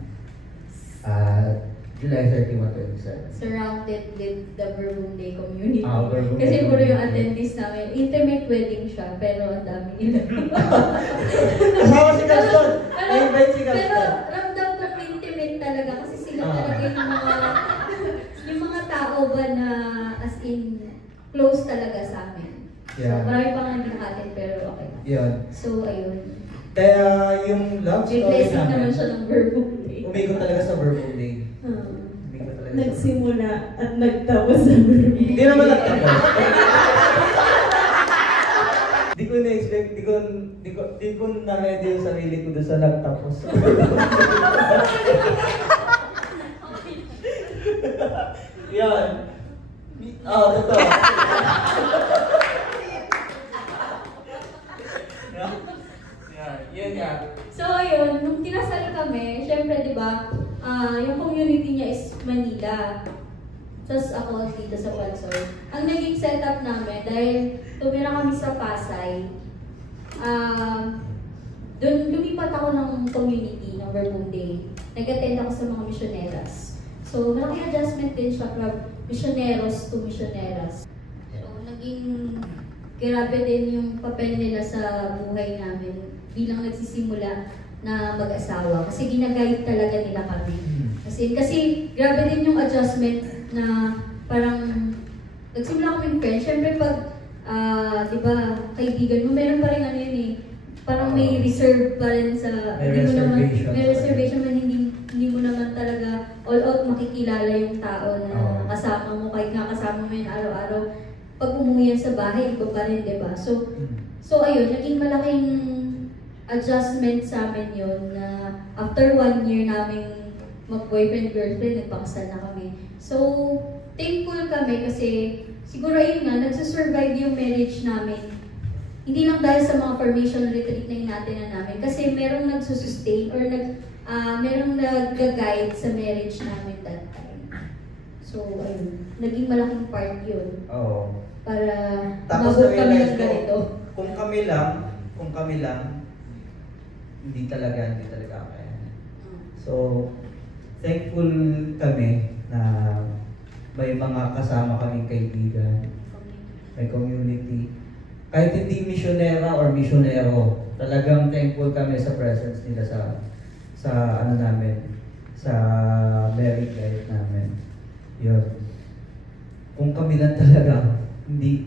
July 31, 27. Surrounded with the Verbum Day community. Verbum Kasi Day puro yung community. attendees namin. Intimate wedding siya, pero ang dami nila. Kasama si Gaston! Na-invite si Pero Gaston! ramdam kong intimate talaga kasi sila talaga yung mga tao ba na as in close talaga sa amin. Yeah. So marami pa nga hindi nakatin pero okay. Yun. So ayun. Kaya yung love May story blessing naman namin, siya ng Verbum Day. umikot talaga sa Verbum Day. Hmm. Umikot talaga sa Nagsimula at nagtapos sa Verbum. Hindi naman nagtapos. Di ko na-expect, di ko na-ready yung sarili ko doon sa nagtapos. Yan. Totoo. Yan nga. So ayun, nung kinasal kami, syempre 'di ba, yung community niya is Manila. Tapos ako dito sa Pansor. Ang naging setup namin, dahil tumira kami sa Pasay, doon lumipat ako ng community ng Verbum Day. Nag-attend ako sa mga missioneras. So malaking adjustment din siya from missioneros to missioneras. So naging grabe din yung papel nila sa buhay namin bilang nagsisimula na mag-asawa. Kasi ginaguide talaga nila kami. Kasi grabe din yung adjustment na parang nagsimula kaming friends. Siyempre pag, di ba, kaibigan mo, meron pa rin ano yun eh. Parang may reserve pa rin sa, may reservation man hindi mo naman talaga all out makikilala yung tao na kasama mo, kahit nga kasama mo yun araw-araw. Pag umuwi yan sa bahay, iba pa rin, di ba? So ayun, naging malaking adjustment sa amin yun na after 1 year naming mag-boyfriend-girlfriend, nagpakasal na kami. So, thankful kami kasi siguro yun nga, nagsusurvive yung marriage namin. Hindi lang dahil sa mga formation retreat na inatin namin kasi merong nagsusustain or merong nag-guide sa marriage namin that time. So, ayun, naging malaking part yun. Oo. Para Tapos mabot kami na-realize ng ganito. kung kami lang, hindi talaga kaya. So, thankful kami na may mga kasama kaming kaibigan, may community. Kahit hindi misyonera or misyonero, talagang thankful kami sa presence nila sa ano namin, sa married life namin. Yun. Kung kami lang talaga,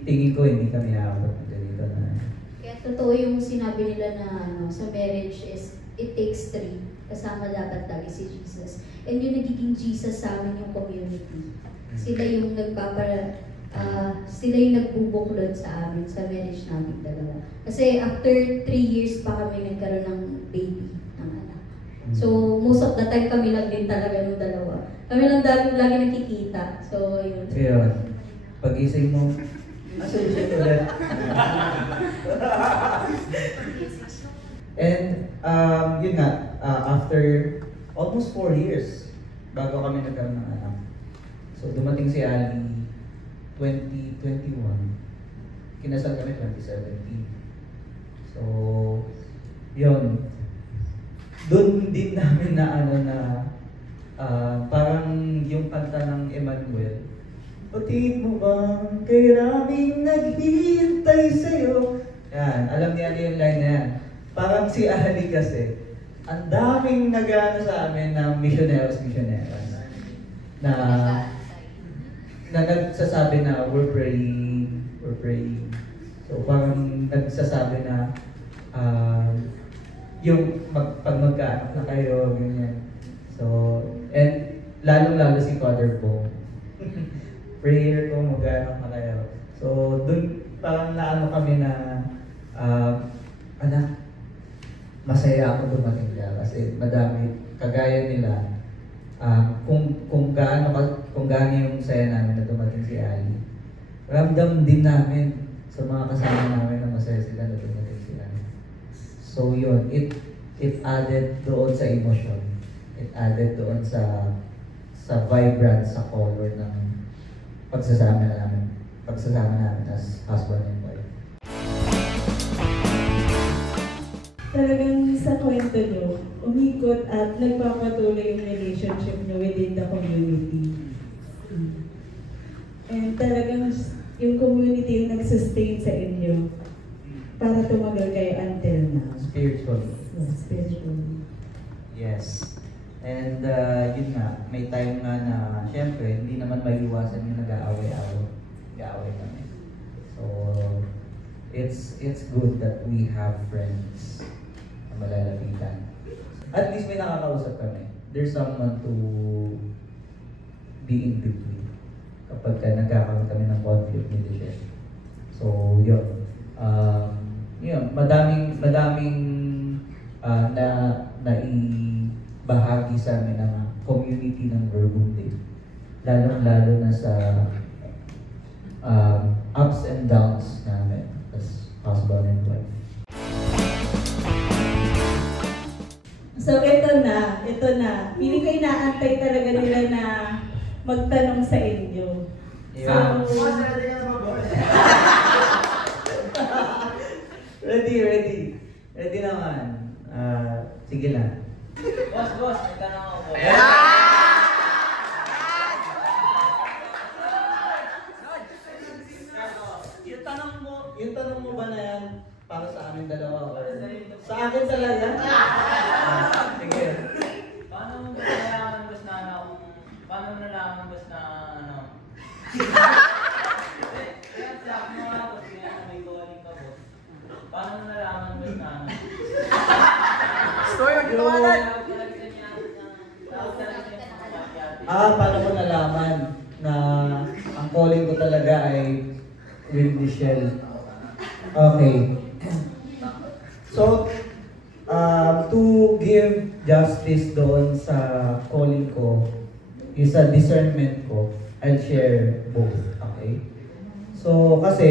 tingin ko hindi kami aabot ng ganito na. Kaya totoo yung sinabi nila na sa marriage is it takes 3. Kasama dapat lagi si Jesus. And yung nagiging Jesus sa amin yung community. Sila yung sila yung nagbubuklod sa amin, sa marriage namin dalawa. Kasi after 3 years pa kami nagkaroon ng baby, ng anak. So most of the time kami lang din talaga ng dalawa. Kami lang lagi nakikita. So yun. Ayun. Pag-ising mo, asa yung siya ulit? And yun nga, after almost 4 years bago kami nagkaroon ng anak. So dumating si Ali 2021. Kinasal kami 2017. So, yun. Doon din namin na parang yung kanta ng Emmanuel. Patid mo bang kay raming naghihintay sa'yo? Yan, alam niya yung line na yan. Parang si Ali kasi, ang daming nag-ano sa amin na missionaries na nagsasabi na we're praying. So parang nagsasabi na yung pag magkaanak na kayo, ganyan. So, and lalong-lalo si Father Bo. Prayer ko, mag-anak na kayo. So, dun parang naano kami na anak, masaya ako dumating ka kasi madami kagaya nila. Kung gaano yung saya namin na dumating si Ali, ramdam din namin sa mga kasama namin na masaya sila na dumating si Ali. So yun, it added doon sa emotion. It added doon sa vibrance, sa color ng pagsasama namin as husband and wife. Talagang sa kwento nyo, umikot at nagpapatuloy yung relationship nyo within the community. And talagang yung community yung nag-sustain sa inyo para tumagal kayo until now. Spiritually. Yeah, spiritually. Yes. And yun nga, may time nga na syempre hindi naman maiiwasan yung nag-aaway kami. So it's good that we have friends na malalapitan. At least may nakakausap kami. There's someone to be in between kapag nagkakaroon kami ng conflict ni Michelle. So yun. Madaming naibahagi sa amin ng community ng Verbum Day. Lalo na sa ups and downs namin as husband and wife. So ito na. Pili ko inaantay talaga nila na magtanong sa inyo. Yeah. So, Ready naman. Sige lang. Boss, may tanong ako. Yung tanong mo ba na yan para sa amin dalawa? Sa akin talaga? Sige. Paano mo nalaman, boss, na ano? Paano mo nalaman, boss, na ano? Kaya sa akin mo nga, boss, kaya may calling ka, boss. Paano mo nalaman, boss, na ano? Story of Iwanan! Paano ko nalaman na ang calling ko talaga ay with Michelle? Okay. So, to give justice doon sa calling ko, is sa discernment ko, I'll share both. Okay? So, kasi,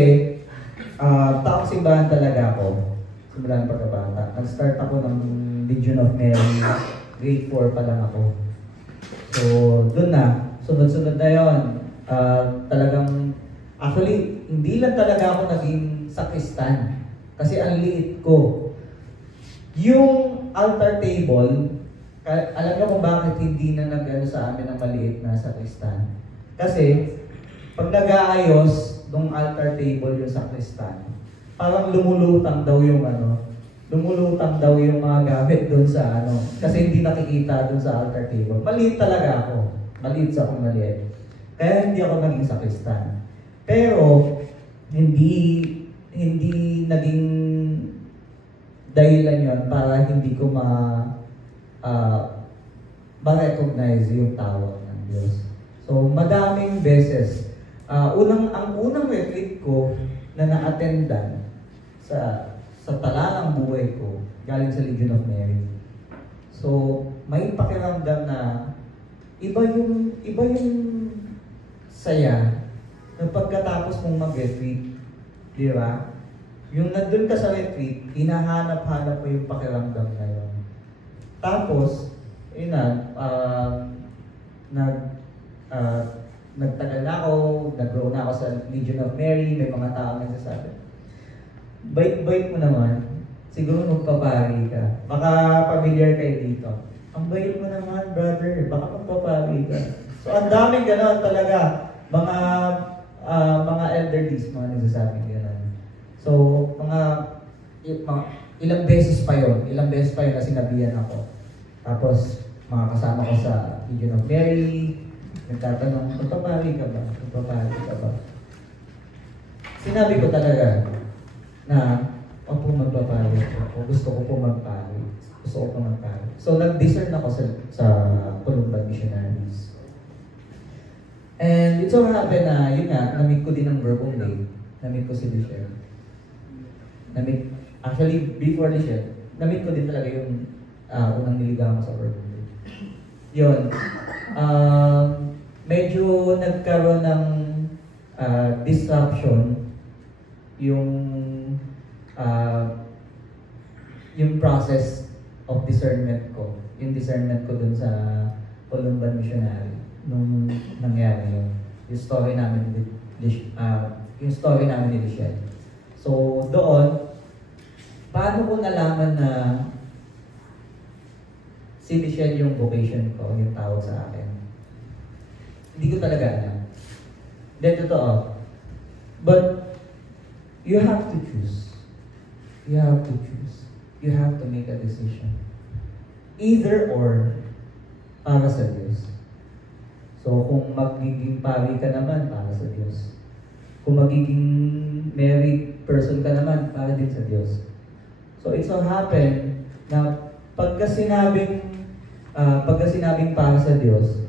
taong simbahan talaga ako. Simula ng pagkabata. Nag-start ako ng Legion of Mary. Grade 4 pa lang ako. So, doon na. Sunod-sunod na yun. Talagang, actually, hindi lang talaga ako naging sakristan. Kasi ang liit ko. Yung altar table, alam niyo kung bakit hindi na nag-ano sa amin ang maliit na sakristan? Kasi, pag nag-aayos ng altar table yung sakristan, parang lumulutang daw yung mga gamit doon sa kasi hindi nakikita doon sa altar table. Maliit talaga ako. Maliit. Kaya hindi ako naging sakristan. Pero hindi naging dahilan yon para hindi ko ma-recognize yung tawag ng Diyos. So madaming beses, ang unang retreat ko na na-attendan sa talagang buhay ko, galing sa Legion of Mary. So, may pakiramdam na iba yung saya na pagkatapos mong mag-retreat. Di ba? Yung nandun ka sa retreat, hinahanap-hanap mo yung pakiramdam na yun. Tapos, yun na, nagtagal na ako, nag-grow na ako sa Legion of Mary, may mga tao nagsasabi, bait-bait mo naman, siguro magpapari ka. Baka familiar kayo dito. Ang bait mo naman, brother, baka magpapari ka. So, ang daming gano'n talaga. Mga elderlies, mga nagsasabing gano'n. So, mga ilang beses pa yun na sinabihan ako. Tapos, mga kasama ko sa Legion of Mary, nagtatanong, magpapari ka ba? Magpapari ka ba? Sinabi ko talaga na, opo, magpapari ako. Gusto ko po magpari. So, nag-discern ako sa Columban Missionaries. And it so happened na, yun nga, namit ko din ang Verbum Day. Namit ko si Michelle. Actually, before Michelle, namit ko din talaga yung unang niligawan ko sa Verbum Day. Yun. Medyo nagkaroon ng disruption yung process of discernment ko. Yung discernment ko dun sa Columban Missionary nung nangyari yun. Yung story namin ni Michelle. So doon, paano ko nalaman na si Michelle yung vocation ko, yung tawag sa akin? Hindi ko talaga alam. Hindi, totoo. But you have to choose. You have to choose. You have to make a decision. Either or, para sa Diyos. So, kung magiging pari ka naman, para sa Diyos. Kung magiging married person ka naman, para din sa Diyos. So, it so happen na pagka sinabing para sa Diyos,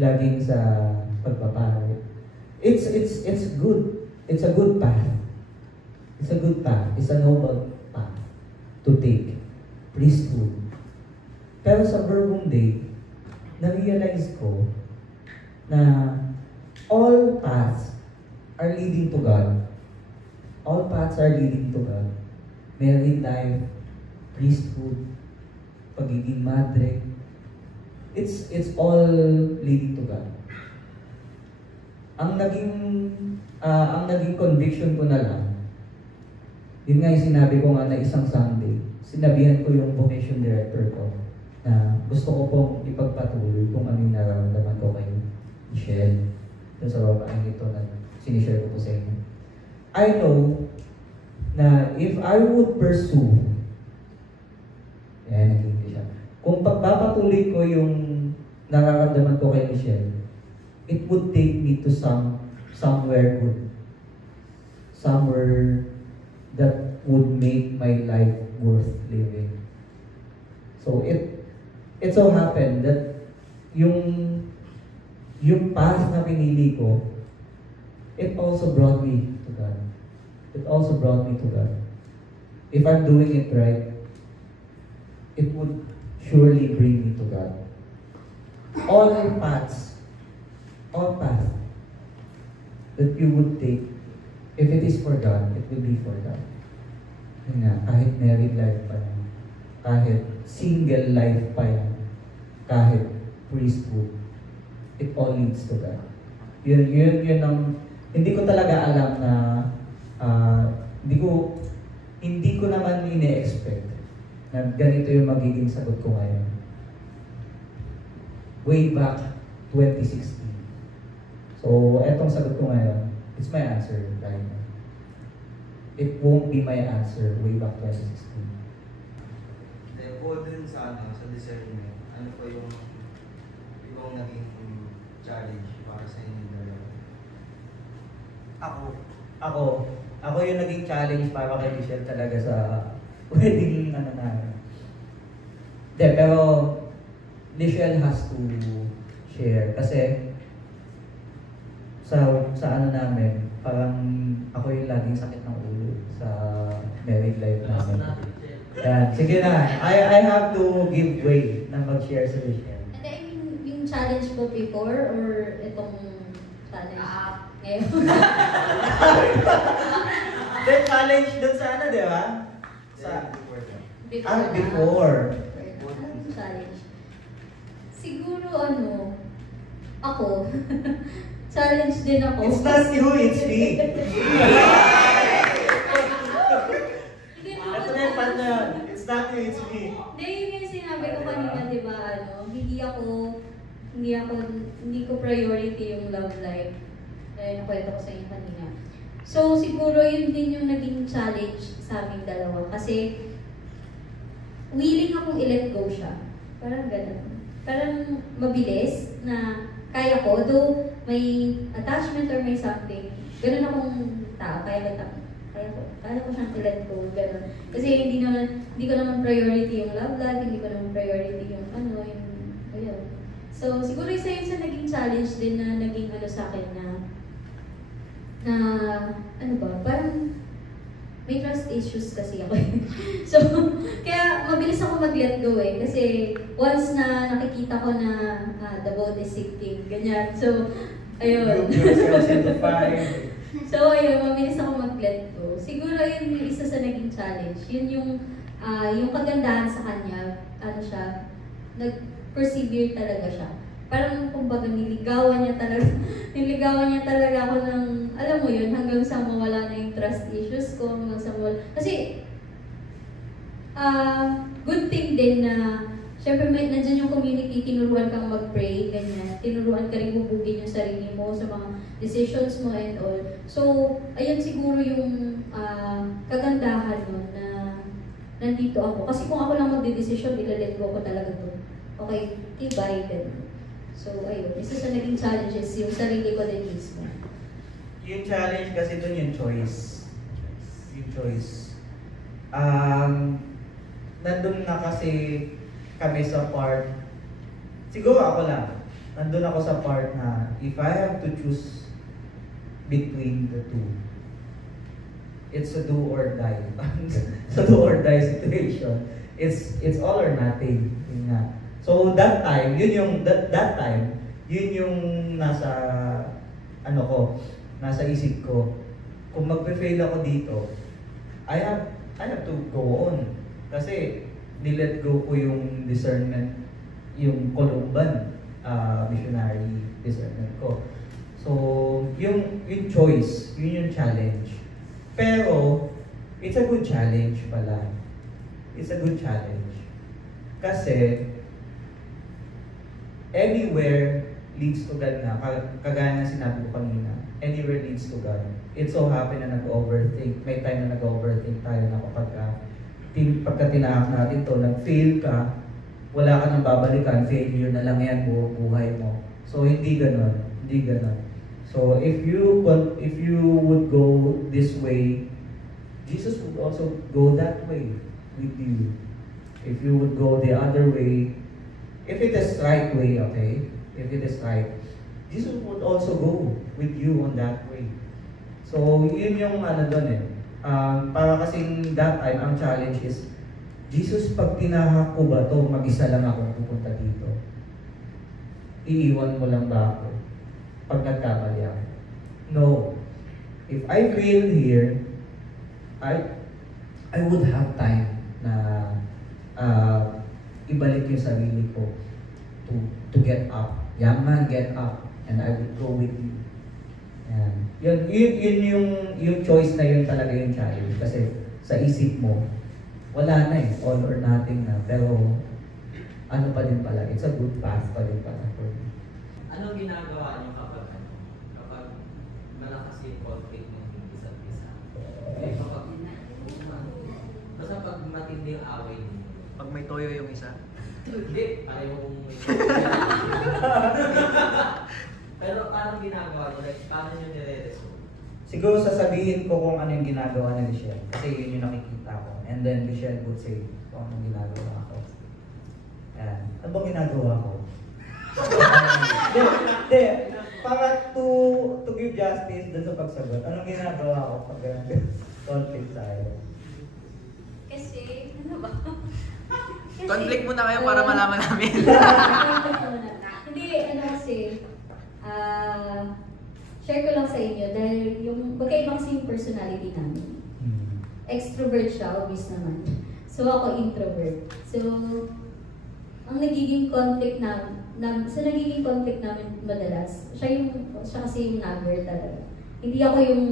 laging sa pagpapari. It's good. It's a good path. It's a good path. It's a noble path to take. Priesthood. Pero sa Verbum Day, na-realize ko na all paths are leading to God. All paths are leading to God. Married life, priesthood, pagiging madre. It's all leading to God. Ang naging conviction ko na lang, yun nga yung sinabi ko nga na isang Sunday, sinabihan ko yung vocation director ko na gusto ko pong ipagpatuloy kung ano yung nararamdaman ko kay Michelle dun sa babaeng ito na sinishare ko po sa inyo. I know na if I would pursue, naging siya. Kung pagpapatuloy ko yung nararamdaman ko kay Michelle, it would take me to somewhere good. Somewhere that would make my life worth living. So it so happened that yung path na pinili ko, it also brought me to God. It also brought me to God. If I'm doing it right, it would surely bring me to God. All paths that you would take, if it is for God, it will be for God. Yun nga, kahit married life pa yan, kahit single life pa yan, kahit priesthood, it all leads to God. Yun ang, hindi ko talaga alam na, hindi ko naman ine-expect na ganito yung magiging sagot ko ngayon. Way back 2016. So, etong sagot ko ngayon, it's my answer right now. It won't be my answer way back 2016. Bukod dun sa discernment, ano po yung ibang naging challenge para sa inyo dalawa? Ako yung naging challenge para kay Michelle talaga sa wedding namin. Pero Michelle has to share kasi sa namin, parang ako yung laging sakit ng ulo sa married life namin. Yan. Sige na, I have to give way na mag-share sa Michelle. And I mean, yung challenge ko before or itong challenge ngayon? Then challenge dun sa ano, di ba? Sa Before. Anong challenge? Siguro ako, challenge din ako. It's not you, it's me. Hindi mo Ito na yung part na yun. It's not you, it's me. Hindi, yun yung sinabi ko kanina, di ba, hindi ko priority yung love life. Dahil nakwento ko sa inyo kanina. So, siguro yun din yung naging challenge sa aming dalawa. Kasi, willing akong i-let go siya. Parang ganun. Parang mabilis na kaya ko, though may attachment or may something, ganun akong tao, kaya ko siyang i-let go, ganun. Kasi hindi ko naman priority yung love life, hindi ko naman priority yung ayun. So, siguro isa yun sa naging challenge din na naging sa akin na parang may trust issues kasi ako. So, kaya mabilis ako mag-let go kasi once na nakikita ko na the boat is sinking, ganyan. So, ayun. So, ayun, mabilis ako mag-let go. Siguro yun yung isa sa naging challenge. Yun yung kagandahan sa kanya, siya, nag-persevere talaga siya. Parang kumbaga niligawan niya talaga ako ng, alam mo yun, hanggang sa mawala na yung trust issues ko, hanggang sa mawala. Kasi, good thing din na, syempre nandiyan yung community, tinuruan kang mag-pray, ganyan. Tinuruan ka rin hubugin yung sarili mo sa mga decisions mo and all. So, ayun siguro yung kagandahan nun na nandito ako. Kasi kung ako lang magdedesisyon, ilalet ko talaga to. Okay, bye, ganun. So, ayun. Isa sa naging challenges, yung sarili ko din mismo. Yung challenge kasi dun yung choice. Yung choice. Nandun na kasi kami sa part, siguro ako lang, nandun ako sa part na if I have to choose between the two, it's a do or die. It's a do or die situation. It's all or nothing. Yun nga. So that time, that time, yun yung nasa nasa isip ko. Kung magpe-fail ako dito, I have to go on. Kasi nilet go ko yung discernment, yung Columban missionary discernment ko. So, yung choice, yun yung challenge. Pero, it's a good challenge pala. It's a good challenge. Kasi, anywhere leads to God na, kagaya na sinabi ko kanina, anywhere leads to God. It so happen na nag-overthink. May time na nag-overthink tayo na pagka tinahak natin to, nag-fail ka, wala ka nang babalikan, failure na lang yan, buhay mo. So, hindi ganon. Hindi ganon. So, if you would go this way, Jesus would also go that way with you. If you would go the other way, if it is right way, okay? If it is right, Jesus would also go with you on that way. So, yun yung doon para kasing that time, ang challenge is, Jesus, pag tinahak ko ba to, mag-isa lang akong pupunta dito? Iiwan mo lang ba ako pag nagkamali ako? No. If I fail here, I would have time na ibalik yung sarili ko to get up. Young man, get up, and I will go with you. Yun yung choice na yun talaga yung challenge. Kasi sa isip mo, wala na all or nothing na. Pero ano pa din pala, it's a good path pa din pala for me. Anong ginagawa niyo kapag malakas yung conflict ng isa't isa? Basta pag matindi yung away niyo. Pag may toyo yung isa. Hindi, ayaw kong may Pero paano ginagawa niyo? Like, paano niyo nire-resolve? Siguro sasabihin ko kung ano yung ginagawa ni Michelle. Kasi yun yung nakikita ko. And then Michelle would say kung anong ginagawa ko. Ano bang ginagawa ko? Hindi. Para to give justice dun sa pagsagot, anong ginagawa ko pag conflict tayo? Kasi, ano ba? Conflict muna kayo para malaman namin. Hindi, kasi, share ko lang sa inyo dahil yung magkaiba kasi yung personality namin. Extrovert siya, obvious naman. So ako introvert. So ang nagiging conflict sa nagiging conflict namin madalas, siya kasi yung nagger talaga. Hindi ako yung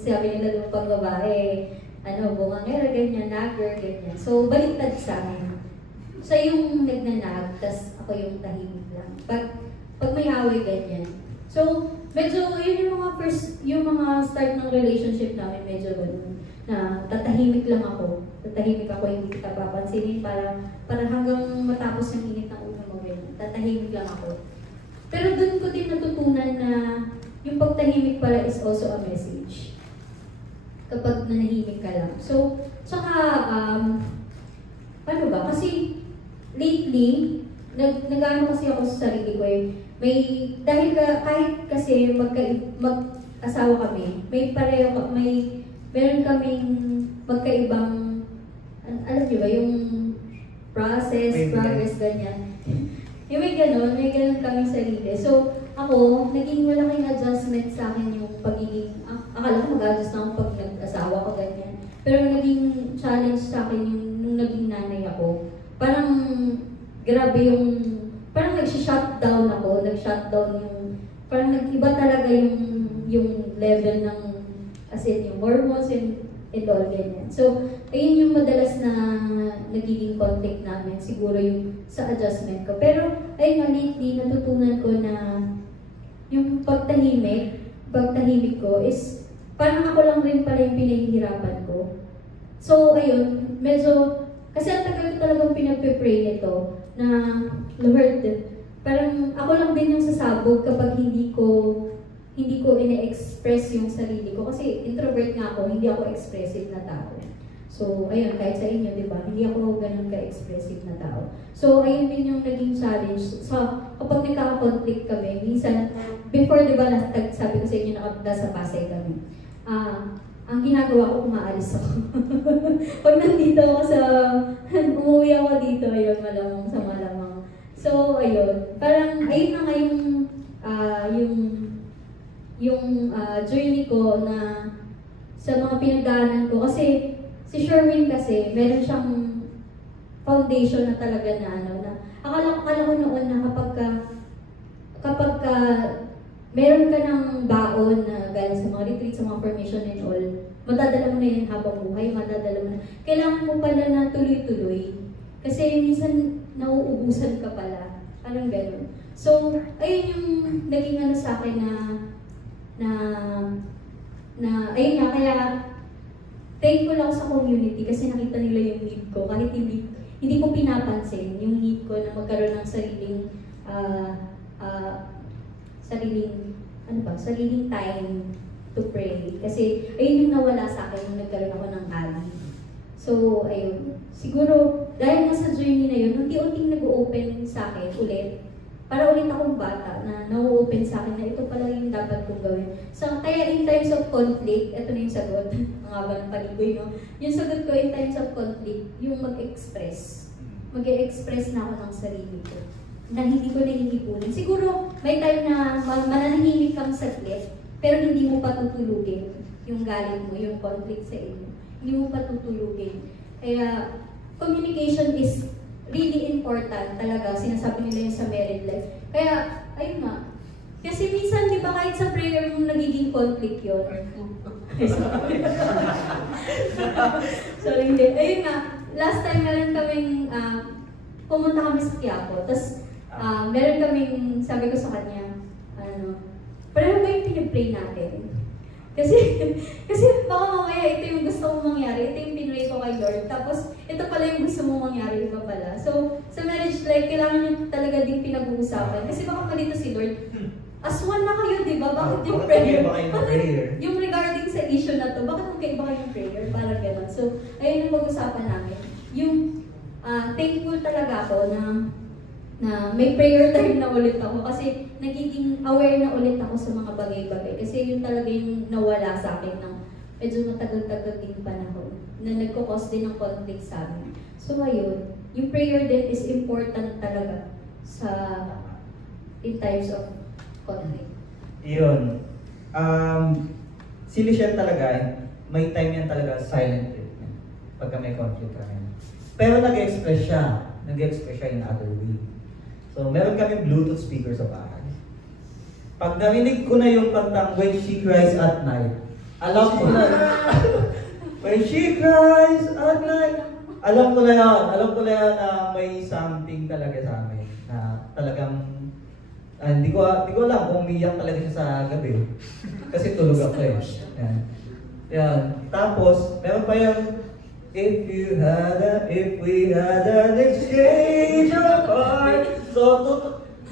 sabi nila nung pang babae, bungangera, ganyan, nagger, ganyan. So, baliktad sa akin. Siya yung nagnanag, tas ako yung tahimik lang. Pag may away, ganyan. So, medyo, yun yung mga start ng relationship namin, medyo ganun. Na tatahimik lang ako. Tatahimik ako, hindi kita papansinin para hanggang matapos yung init ng ulo mo, ganyan. Tatahimik lang ako. Pero dun ko din natutunan na yung pagtahimik pala is also a message. Kapag nanahimik ka lang. So, tsaka, paano ba? Kasi, lately, nag-ano kasi ako sa sarili ko eh. Kahit kasi mag-asawa kami, meron kaming magkaibang, alam niyo ba, yung progress, ganyan. Yung may ganun kaming sarili. So, ako, naging malaking adjustment sa akin yung pagiging, akala ko mag-adjust na ako pag nag-asawa ko, ganyan. Pero naging challenge sa akin yung nung naging nanay ako. Parang, grabe parang nag-shutdown ako, parang nag-iba talaga yung level ng, as in, yung hormones and all, ganyan. So, ayun yung madalas na nagiging conflict namin, siguro yung sa adjustment ko. Pero, ayun nga, lately, natutunan ko na yung pagtahimik ko is parang ako lang rin pala yung pinahihirapan ko. So, ayun, medyo, kasi ang tagal ko talagang pinagpe-pray nito na, Lord, parang ako lang din yung sasabog kapag hindi ko ine-express yung sarili ko. Kasi introvert nga ako, hindi ako expressive na tao. So, ayun, kahit sa inyo, di ba? Hindi ako ganun ka-expressive na tao. So, ayun din yung naging challenge. So, kapag nagkaka-conflict kami, minsan, before, di ba, sabi ko sa inyo na nasa Pasay kami, ang ginagawa ko, umaalis ako. Pag nandito ako umuwi ako dito, ayun, malamang sa malamang. So, ayun, parang, ayun na nga yung journey ko na sa mga pinagdaanan ko. Kasi, si Sherwin kasi, meron siyang foundation na talaga na akala ko noon na kapag meron ka ng baon na galing sa mga retreat, sa mga formation and all, madadala mo na yun habang buhay, madadala mo na. Kailangan mo pala na tuloy-tuloy. Kasi minsan, nauubusan ka pala. Parang gano'n. So, ayun yung naging sa akin ayun nga, kaya thankful ako sa community kasi nakita nila yung need ko. Kahit hindi ko pinapansin yung need ko na magkaroon ng sariling time to pray. Kasi ayun yung nawala sa akin nung nagkaroon ako ng ali. So, ayun. Siguro, dahil nga sa journey na yun, unti-unting nag-open sa akin ulit. Para ulit akong bata na na-open sa akin na ito pala yung dapat kong gawin. So, kaya in times of conflict, ito na yung sagot. Ang haba ng paligoy, no? Yung sagot ko in times of conflict, yung mag-express. Mag-express na ako ng sarili ko. Na hindi ko nahihipulin. Siguro, may time na mananahimik kang saglit, pero hindi mo patutulugin yung galit mo, yung conflict sa inyo. Hindi mo patutulugin. Kaya, communication is really important talaga. Sinasabi nila yun sa married life. Kaya, ayun nga. Kasi minsan, di ba, kahit sa prayer mo nagiging conflict yun. Sorry, hindi. Ayun nga. Last time, meron kaming, pumunta kami sa Quiapo. Tapos, meron kaming, sabi ko sa kanya, pareho ba yung pinipray natin? Kasi baka mamaya ito yung gusto mong mangyari, ito yung pinray ko kay Lord, tapos ito pala yung gusto mong mangyari, iba pala. So, sa marriage life, kailangan nyo talaga din pinag-uusapan. Kasi baka malito si Lord, as one na kayo, di ba? Bakit yung prayer? Yung regarding sa issue na to, bakit magkaiba kayong prayer? Parang gano'n. So, ayun yung mag-usapan namin. Yung thankful talaga ako na may prayer time na ulit ako kasi nagiging aware na ulit ako sa mga bagay-bagay kasi yun talaga yung nawala sa akin ng medyo matagal-tagal din panahon na nagkukos din ng conflict sa amin. So ayun, yung prayer din is important talaga in times of conflict. Yun. Si Lichelle talaga, may time yan talaga silent treatment pagka may conflict kami. Pero nag-express siya. Nag-express siya in other way. So, meron kami Bluetooth speaker sa bahay. Pag narinig ko na yung kantang When She Cries at Night, alam ko na. When She Cries at Night, alam ko na yan. Alam ko na yan na may something talaga sa amin. Na talagang, hindi ko alam kung umiyak talaga siya sa gabi. Kasi tulog ako eh. Yan. Yan. Tapos, meron pa yung if we had an exchange of hearts. So,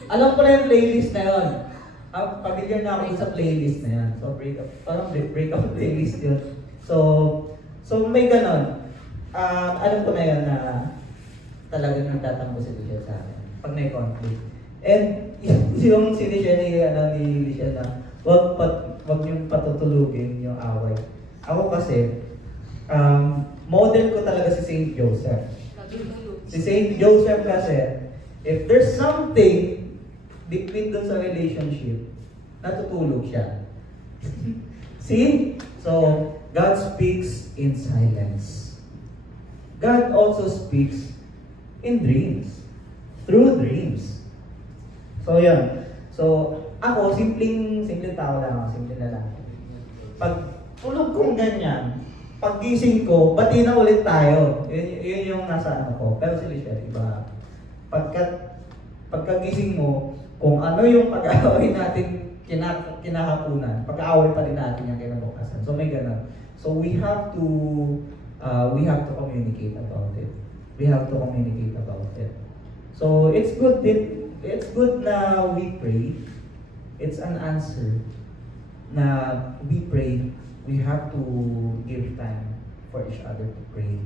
alam ko na yung playlist na yun. Familiar na ako sa playlist na yan. So, parang breakup playlist yun. So may ganon. Alam ko na yun na talagang nagtatampo si Licia sa akin. Pag may conflict. And yung sinisya ni Licia na wag niyong patutulugin yung away. Ako kasi, model ko talaga si Saint Joseph. Si Saint Joseph kasi, if there's something between dun sa relationship, natutulog siya. See? So, God speaks in silence. God also speaks in dreams. Through dreams. So, yan. So, ako, simpleng tao lang ako. Simple na lang. Pag tulog kong ganyan, pag gising ko, bati na ulit tayo. Yun yung nasa ano ko. Pero si Licia, iba. Pagkagising mo, kung ano yung pag-aaway natin kinahapunan, pag-aaway pa rin natin yung kinabukasan. So may ganun. So we have to communicate about it. We have to communicate about it. So it's good na we pray. It's an answer na we pray. We have to give time for each other to pray.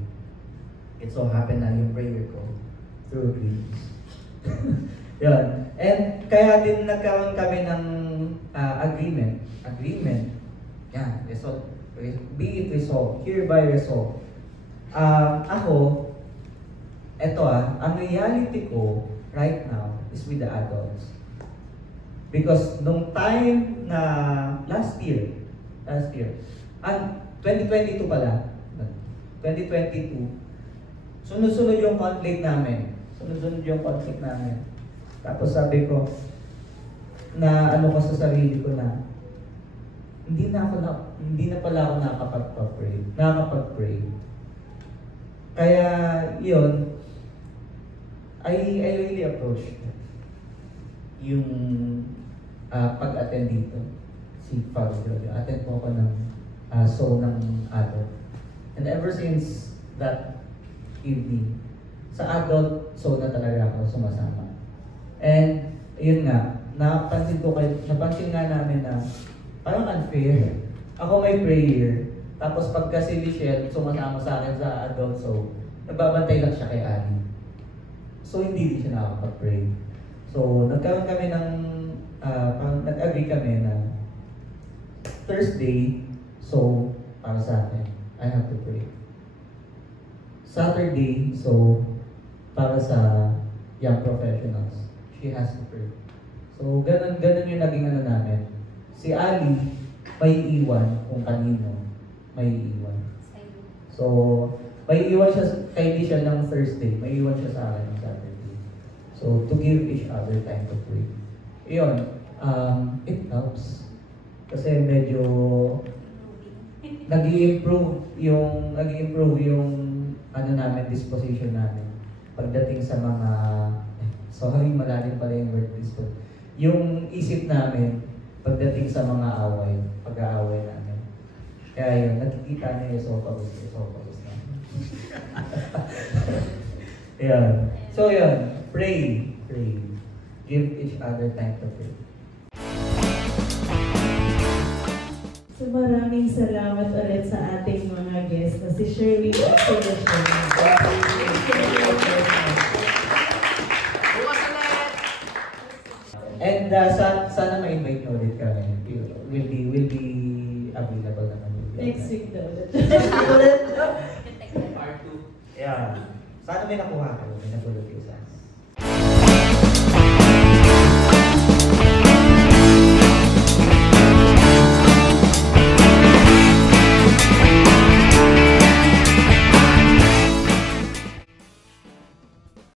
It so happened na yung prayer ko through dreams. Yan. And kaya din nagkaroon kami ng agreement. Yan. Resolve. Be it resolved. Hereby resolved. Ako, ang reality ko right now is with the adults. Because nung time na last year, and 2022 pala, 2022, sunod-sunod yung conflict namin. Tapos sabi ko, na ano ko sa sarili ko na, hindi na pala ako nakakapag-pray. Kaya, yun, I really approach yung pag-attend dito. Si Father Gloria. Attend po ako ng show ng adult. And ever since that evening, sa adult show na talaga ako sumasama. And yun nga, napansin nga namin na parang unfair. Ako may prayer, tapos pagka si Licia sumasama sa akin sa adult show, nagbabantay lang siya kay Ali. So hindi din siya nakakapag-pray. So nagkaroon kami ng, nag-agree kami na Thursday, so para sa akin, I have to pray. Saturday, so para sa young professionals, she has to pray. So ganun yung naging ano namin. Si Ali, may iwan kung kanino, may iwan. So, may iwan siya kay Licia ng Thursday, may iwan siya sa akin ng Saturday. So, to give each other time to pray. Iyon, it helps. Kasi medyo nag-i-improve yung ano namin, disposition namin pagdating sa mga malalim pala yung word disposition. Yung isip namin pagdating sa mga pag-aaway namin. Kaya yun, nakikita niyo yung esophagus namin. Yan. So yun, pray. Give each other time to pray. So maraming salamat ulit sa ating mga guests na si Shirley at si Licia. And sana ma-invite nyo ulit kami. Will be available naman. Next week daw ulit. Part 2. Yeah. Sana may nakuha kayo. May nagulog kayo sa